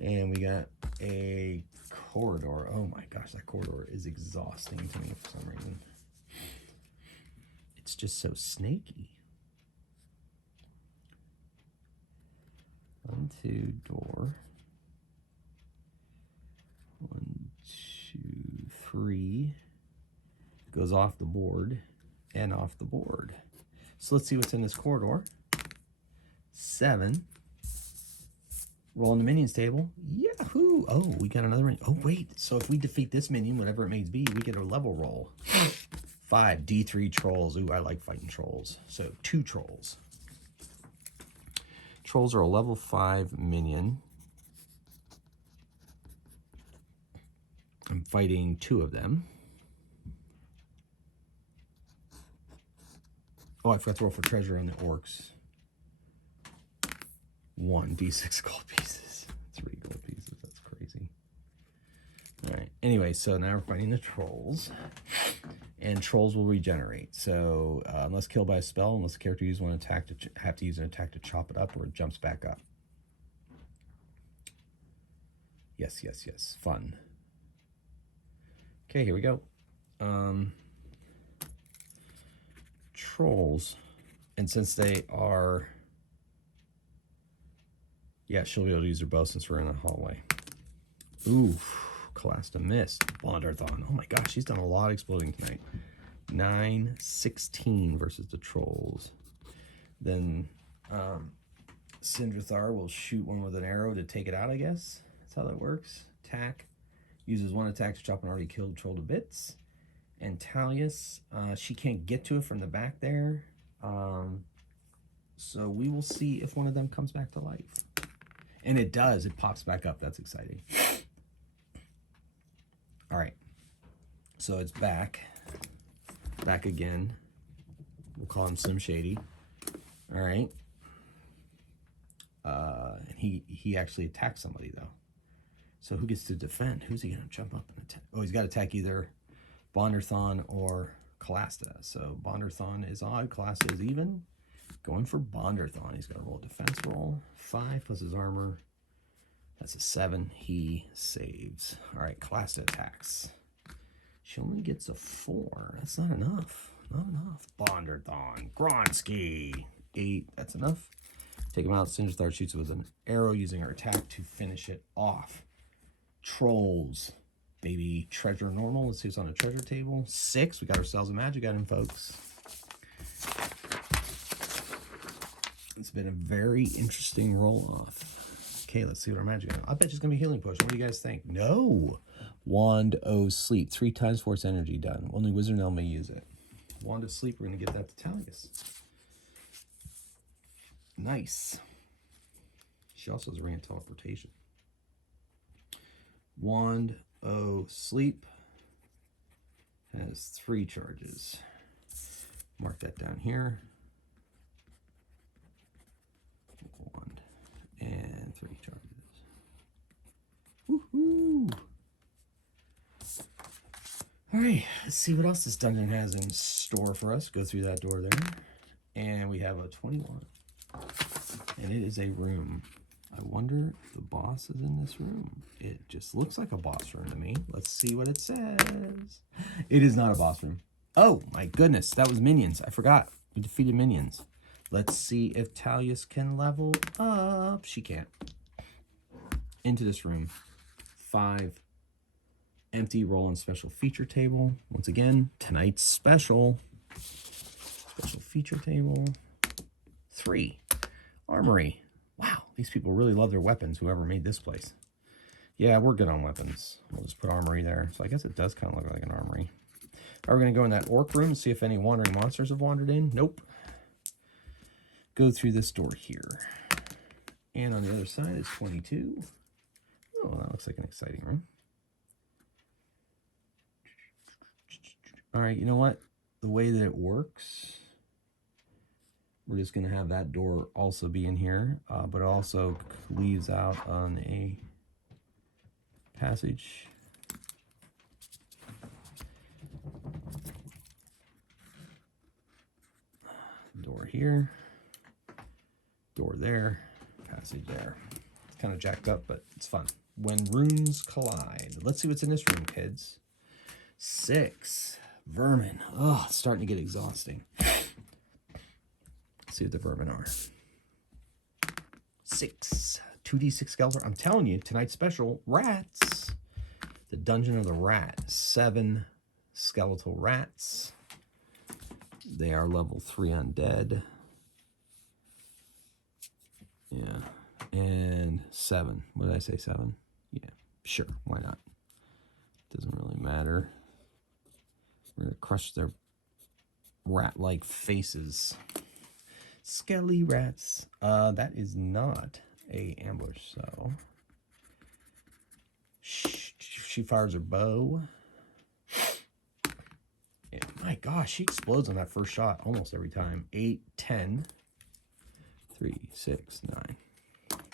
And we got a corridor. Oh my gosh, that corridor is exhausting to me for some reason. It's just so snaky. 1, 2, door. 1, 2, 3. Goes off the board and off the board. So let's see what's in this corridor. 7. Roll in the minions table. Yahoo! Oh, we got another minion. Oh, wait. So if we defeat this minion, whatever it may be, we get a level roll. 5, D3 trolls. Ooh, I like fighting trolls. So 2 trolls. Trolls are a level 5 minion. I'm fighting 2 of them. Oh, I forgot to roll for treasure on the orcs. 1 D6 gold pieces. 3 gold pieces. That's crazy. All right. Anyway, so now we're fighting the trolls. And trolls will regenerate. So unless killed by a spell, unless the character uses one attack to have to use an attack to chop it up, or it jumps back up. Yes, yes, yes. Fun. Okay, here we go. Trolls. And since they are... Yeah, she'll be able to use her bow since we're in a hallway. Ooh, Callista missed. Bondarthon. Oh my gosh, she's done a lot of exploding tonight. 9, 16 versus the trolls. Then Sindrathar will shoot one with an arrow to take it out, I guess. That's how that works. Attack. Uses 1 attack to chop an already killed troll to bits. And Talius, she can't get to it from the back there. So we will see if one of them comes back to life. And it does. It pops back up. That's exciting. All right. So it's back. Back again. We'll call him Slim Shady. All right. And he actually attacks somebody, though. So who gets to defend? Who's he going to jump up and attack? Oh, he's got to attack either Bondarthon or Callista. So Bondarthon is odd. Callista is even. Going for Bondarthon. He's got to roll a defense roll. 5 plus his armor. That's a 7. He saves. All right, Callista attacks. She only gets a 4. That's not enough. Not enough. Bondarthon. Gronsky. 8. That's enough. Take him out. Sindrathar shoots with an arrow using her attack to finish it off. Trolls. Baby treasure normal. Let's see what's on the treasure table. 6. We got ourselves a magic item, folks. It's been a very interesting roll-off. Okay, let's see what our magic item. I bet it's going to be healing potion. What do you guys think? No. Wand of Sleep. 3 times force energy done. Only Wizard and Elf may use it. Wand of Sleep. We're going to give that to Talius. Nice. She also has a ring of teleportation. Wand of Sleep has 3 charges. Mark that down here. 1 and 3 charges. Woohoo! All right, let's see what else this dungeon has in store for us. Go through that door there. And we have a 21. And it is a room. I wonder if the boss is in this room. It just looks like a boss room to me. Let's see what it says. It is not a boss room. Oh, my goodness. That was minions. I forgot. We defeated minions. Let's see if Talius can level up. She can't. Into this room. 5. Empty roll and special feature table. Once again, tonight's special. Special feature table. 3. Armory. Wow, these people really love their weapons, whoever made this place. Yeah, we're good on weapons. We'll just put armory there. So I guess it does kind of look like an armory. Are we going to go in that orc room and see if any wandering monsters have wandered in? Nope. Go through this door here. And on the other side is 22. Oh, that looks like an exciting room. All right, you know what? The way that it works, we're just going to have that door also be in here, but it also leaves out on a passage. Door here, door there, passage there. It's kind of jacked up, but it's fun. When rooms collide. Let's see what's in this room, kids. 6. Vermin. Oh, it's starting to get exhausting. Let's see what the vermin are. 6. 2d6 skeleton. I'm telling you, tonight's special, rats. The Dungeon of the Rat. 7 skeletal rats. They are level 3 undead. Yeah. And 7. What did I say, 7? Yeah, sure. Why not? Doesn't really matter. We're going to crush their rat-like faces. Skelly rats. That is not a ambush, so... She fires her bow. And my gosh, she explodes on that first shot almost every time. 8, 10. 3, 6, 9.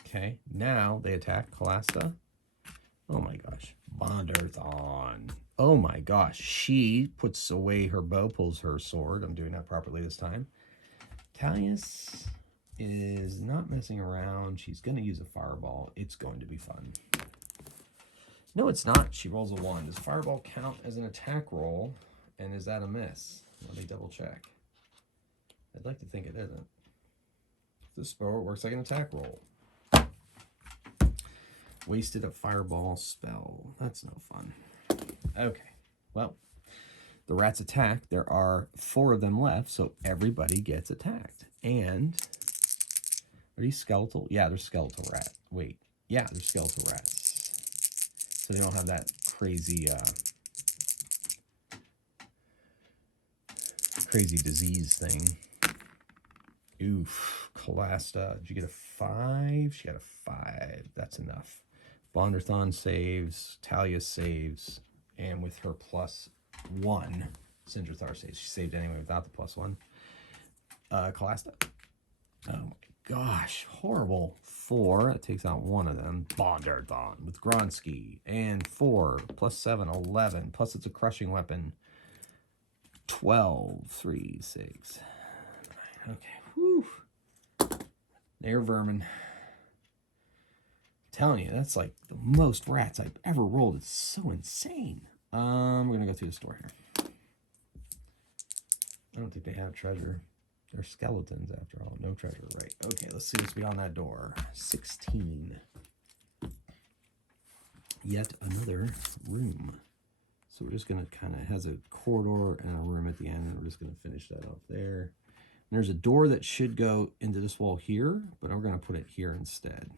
Okay, now they attack Calasta. Oh my gosh. Bonderthon. Oh my gosh. She puts away her bow, pulls her sword. I'm doing that properly this time. Talius is not messing around. She's going to use a fireball. It's going to be fun. No, it's not. She rolls a 1. Does fireball count as an attack roll? And is that a miss? Let me double check. I'd like to think it isn't. This spell works like an attack roll. Wasted a fireball spell. That's no fun. Okay. Well, the rats attack. There are 4 of them left, so everybody gets attacked. And are these skeletal? Yeah, they're skeletal rat. Wait. Yeah, they're skeletal rats. So they don't have that crazy crazy disease thing. Oof. Calasta. Did you get a 5? She got a 5. That's enough. Bonderthon saves. Talia saves. And with her +1, Sindrathar saves. She saved anyway without the +1. Calasta. Oh my gosh. Horrible. 4. That takes out 1 of them. Bonderthon with Gronsky. And 4 +7, 11. Plus it's a crushing weapon. 12. 3, 6, 9. Okay. Whew. They're vermin. Telling you, that's like the most rats I've ever rolled. It's so insane. We're gonna go through the store here. I don't think they have treasure. They're skeletons after all. No treasure, right? Okay, let's see what's beyond that door. 16. yet another room. So we're just going to kind of, has a corridor and a room at the end, and we're just going to finish that off there. And there's a door that should go into this wall here, but I'm going to put it here instead.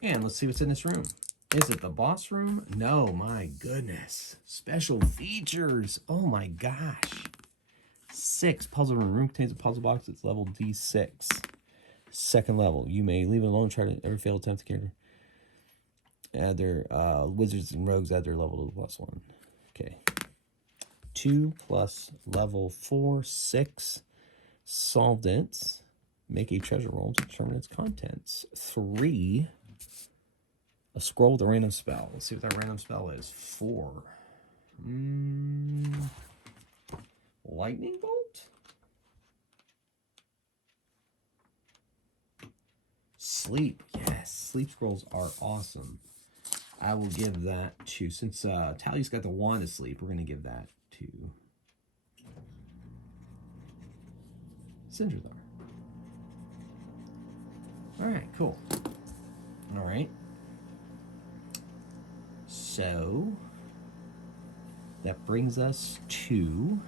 And let's see what's in this room. Is it the boss room? No, my goodness. Special features. Oh my gosh. 6 puzzle room. Room contains a puzzle box. It's level D6. Second level. You may leave it alone. Try to every failed attempt to character. Add their wizards and rogues add their level to +1. Okay. 2 plus level 4, 6. Solved it. Make a treasure roll to determine its contents. 3. A scroll with a random spell. Let's see what that random spell is. 4. Lightning bolt? Sleep. Yes, sleep scrolls are awesome. I will give that to, since Tally's got the wand of sleep, we're going to give that to Sindradar. All right, cool. All right. So that brings us to,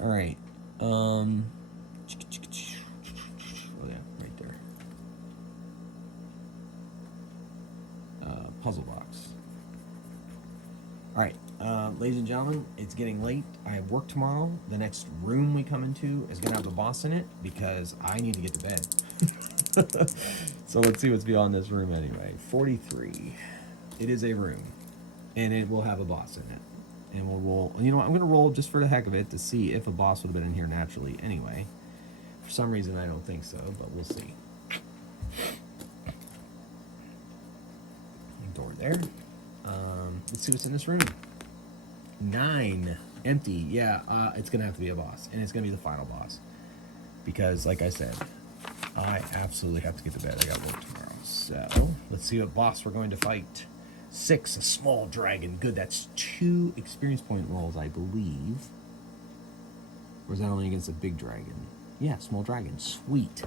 all right. Oh yeah, right there. Puzzle box. All right, ladies and gentlemen, it's getting late. I have work tomorrow. The next room we come into is gonna have the boss in it because I need to get to bed. So let's see what's beyond this room anyway. 43. It is a room, and it will have a boss in it. And we'll roll. You know what? I'm going to roll just for the heck of it to see if a boss would have been in here naturally anyway. For some reason, I don't think so, but we'll see. Door there. Let's see what's in this room. 9. Empty. Yeah, it's going to have to be a boss, and it's going to be the final boss. Because, like I said, I absolutely have to get to bed. I got work tomorrow. So, let's see what boss we're going to fight. 6, a small dragon. Good, that's 2 experience point rolls, I believe. Or is that only against a big dragon? Yeah, small dragon. Sweet.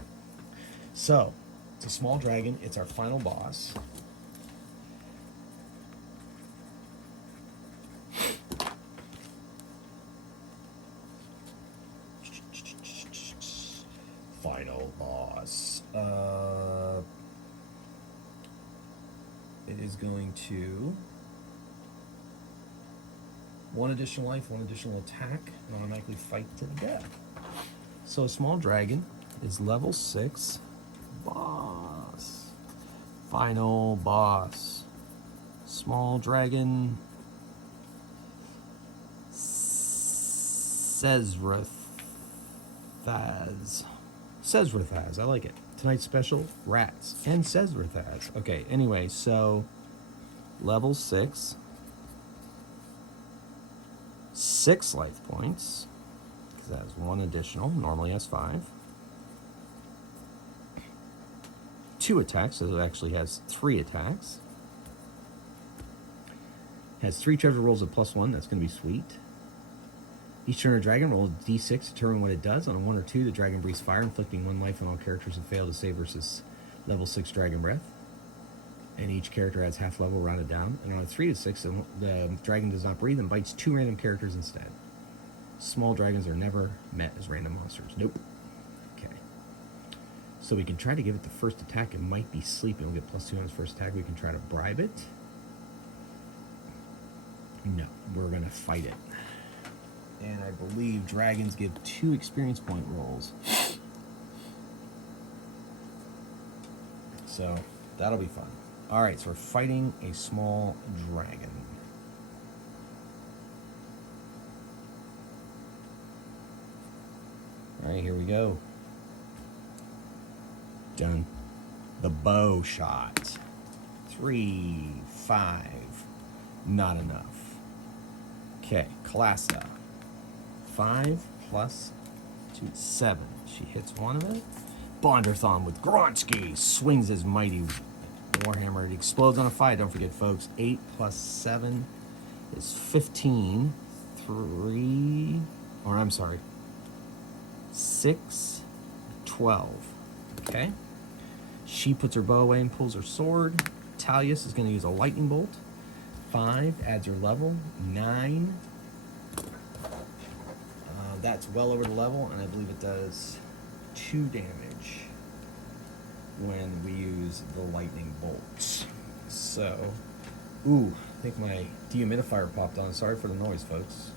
So, it's a small dragon. It's our final boss. Final boss. It is going to 1 additional life, 1 additional attack, and automatically fight to the death. So a small dragon is level 6 boss. Final boss. Small dragon Sezrathaz. Sezrathaz, I like it. Tonight's special, rats and Sezrathaz. Okay, anyway, so level 6. 6 life points, because that has 1 additional, normally has 5. 2 attacks, so it actually has 3 attacks. Has 3 treasure rolls of +1, that's going to be sweet. Each turn a dragon rolls d6 to determine what it does. On a 1 or 2, the dragon breathes fire, inflicting 1 life on all characters who fail to save versus level 6 dragon breath. And each character adds half level rounded down. And on a 3 to 6, the dragon does not breathe and bites 2 random characters instead. Small dragons are never met as random monsters. Nope. Okay. So we can try to give it the first attack. It might be sleeping. We'll get +2 on its first attack. We can try to bribe it. No, we're going to fight it. And I believe dragons give 2 experience point rolls. So that'll be fun. All right, so we're fighting a small dragon. All right, here we go. Done. The bow shot. 3, 5. Not enough. Okay, Kalasta. 5 plus 2, 7. She hits 1 of it. Bonderthon with Gronsky swings his mighty warhammer. It explodes on a 5. Don't forget, folks. 8 plus 7 is 15. 3, or I'm sorry, 6, 12. Okay. She puts her bow away and pulls her sword. Talius is going to use a lightning bolt. 5 adds her level. 9. That's well over the level, and I believe it does 2 damage when we use the lightning bolts. So, ooh, I think my dehumidifier popped on. Sorry for the noise, folks.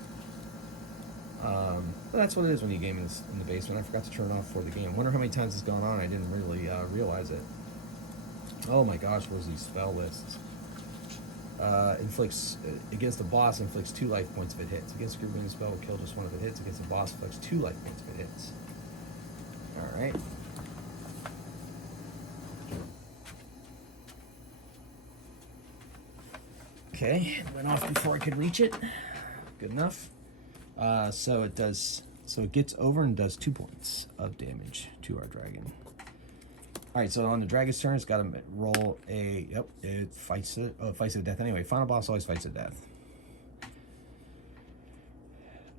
But that's what it is when you game in the basement. I forgot to turn it off for the game. Wonder how many times it's gone on. I didn't really realize it. Oh my gosh, where's these spell lists? Inflicts against the boss, inflicts 2 life points if it hits. Against a group within the spell, will kill just one if it hits. Against the boss, inflicts 2 life points if it hits. Alright. Okay, it went off before I could reach it. Good enough. So it gets over and does 2 points of damage to our dragon. Alright, so on the dragon's turn, it's got to roll a... Yep, it fights it. Oh, it fights it to death anyway. Final boss always fights to death.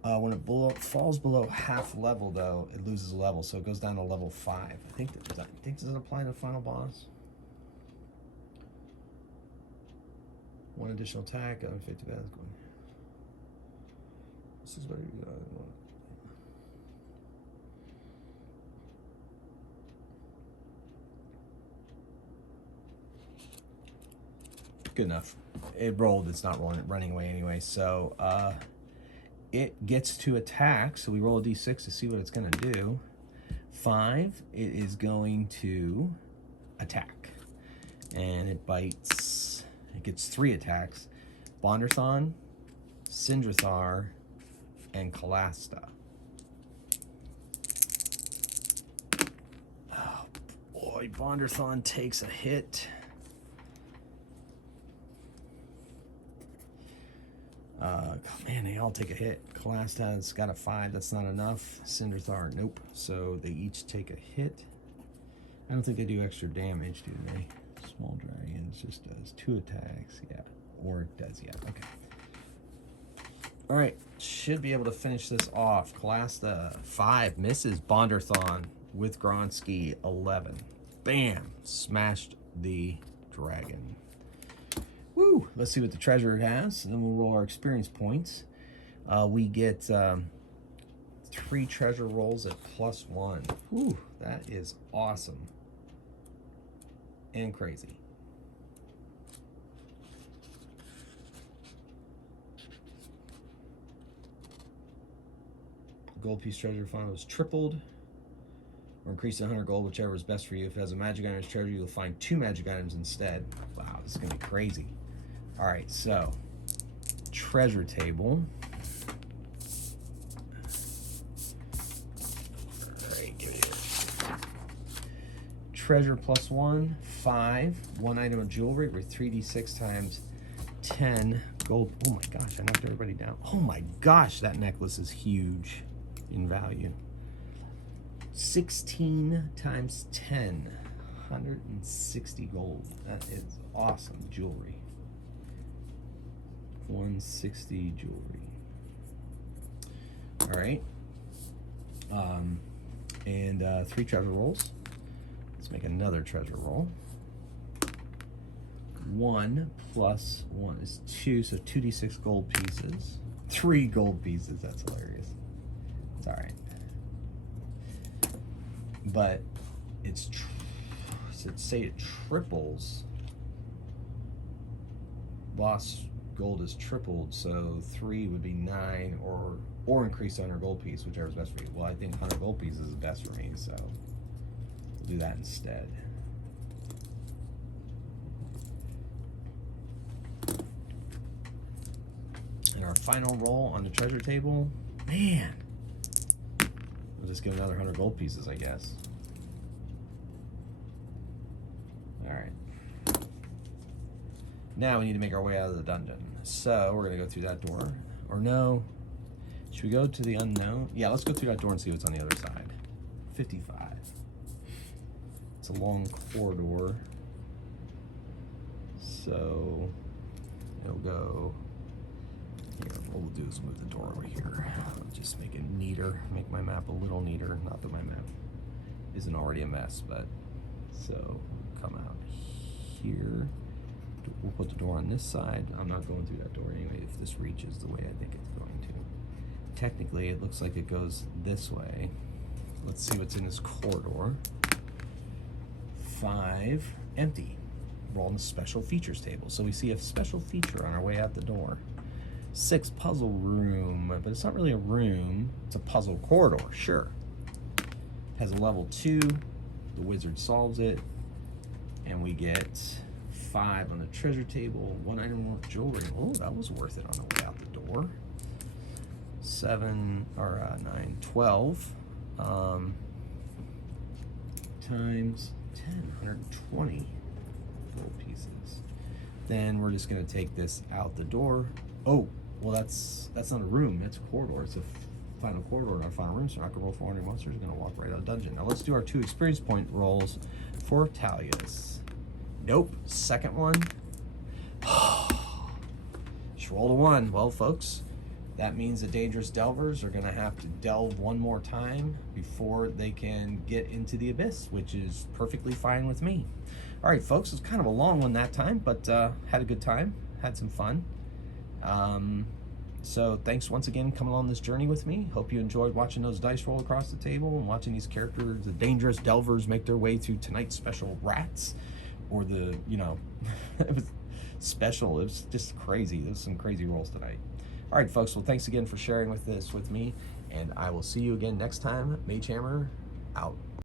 When it falls below half level, though, it loses a level, so it goes down to level 5. I think does it apply to the final boss? 1 additional attack, unfit to death. This is better. Good enough. It rolled. It's not running away anyway. So it gets to attack. So we roll a d6 to see what it's going to do. 5. It is going to attack, and it bites. It gets 3 attacks: Bonderthon, Sindrathar, and Kalasta. Oh boy, Bonderthon takes a hit. Man, they all take a hit. Kalasta's got a 5. That's not enough. Sindrathar, nope. So they each take a hit. I don't think they do extra damage, do they? Small dragons just does 2 attacks. Yeah, or it does, yeah. Okay. All right, should be able to finish this off. Kalasta, 5, misses. Bonderthon with Gronsky, 11. Bam, smashed the dragon. Woo! Let's see what the treasure it has, and then we'll roll our experience points. We get 3 treasure rolls at +1. Woo! That is awesome and crazy. Gold piece treasure fund was tripled or increased to 100 gold, whichever is best for you. If it has a magic item as treasure, you'll find 2 magic items instead. Wow, this is gonna be crazy. All right, so treasure table. All right, give it here. Treasure +1, 5. 1 item of jewelry with 3d6 times 10 gold. Oh my gosh, I knocked everybody down. Oh my gosh, that necklace is huge in value. 16 times 10, 160 gold. That is awesome jewelry. 160 jewelry. All right. And 3 treasure rolls. Let's make another treasure roll. 1 plus 1 is 2, so 2d6 gold pieces. 3 gold pieces, that's hilarious. It's all right. But it's, say it triples. Boss gold is tripled, so 3 would be 9, or increase to 100 gold piece, whichever is best for you. Well, I think 100 gold piece is the best for me, so we'll do that instead. And our final roll on the treasure table, man, we'll just give another 100 gold pieces, I guess. All right. Now we need to make our way out of the dungeon. So we're gonna go through that door. Or no, should we go to the unknown? Yeah, let's go through that door and see what's on the other side. 55. It's a long corridor. So it'll go here. What we'll do is move the door over here. I'll just make it neater, make my map a little neater. Not that my map isn't already a mess, but so come out here. we'll put the door on this side. I'm not going through that door anyway if this reaches the way I think it's going to. Technically, it looks like it goes this way. Let's see what's in this corridor. 5, empty. We're on the special features table. So we see a special feature on our way out the door. 6, puzzle room, but it's not really a room. It's a puzzle corridor, sure. Has a level 2. The wizard solves it. And we get 5 on the treasure table. 1 item worth jewelry. Oh, that was worth it on the way out the door. 7 or 9, 12 times 10, 120 gold pieces. Then we're just gonna take this out the door. Oh, well that's not a room, that's a corridor. It's a final corridor in our final room, so we're not gonna roll 400 monsters, we're gonna walk right out of the dungeon. Now let's do our 2 experience point rolls for Talia's. Nope, second one. Just rolled a 1. Well, folks, that means the dangerous delvers are gonna have to delve one more time before they can get into the abyss, which is perfectly fine with me. All right, folks, it's kind of a long one that time, but had a good time, had some fun. So thanks once again coming along this journey with me. Hope you enjoyed watching those dice roll across the table and watching these characters, the dangerous delvers, make their way through tonight's special rats, or the, you know, it was special. It was just crazy. There was some crazy rolls tonight. All right, folks, well, thanks again for sharing this with me, and I will see you again next time. Magehammer, out.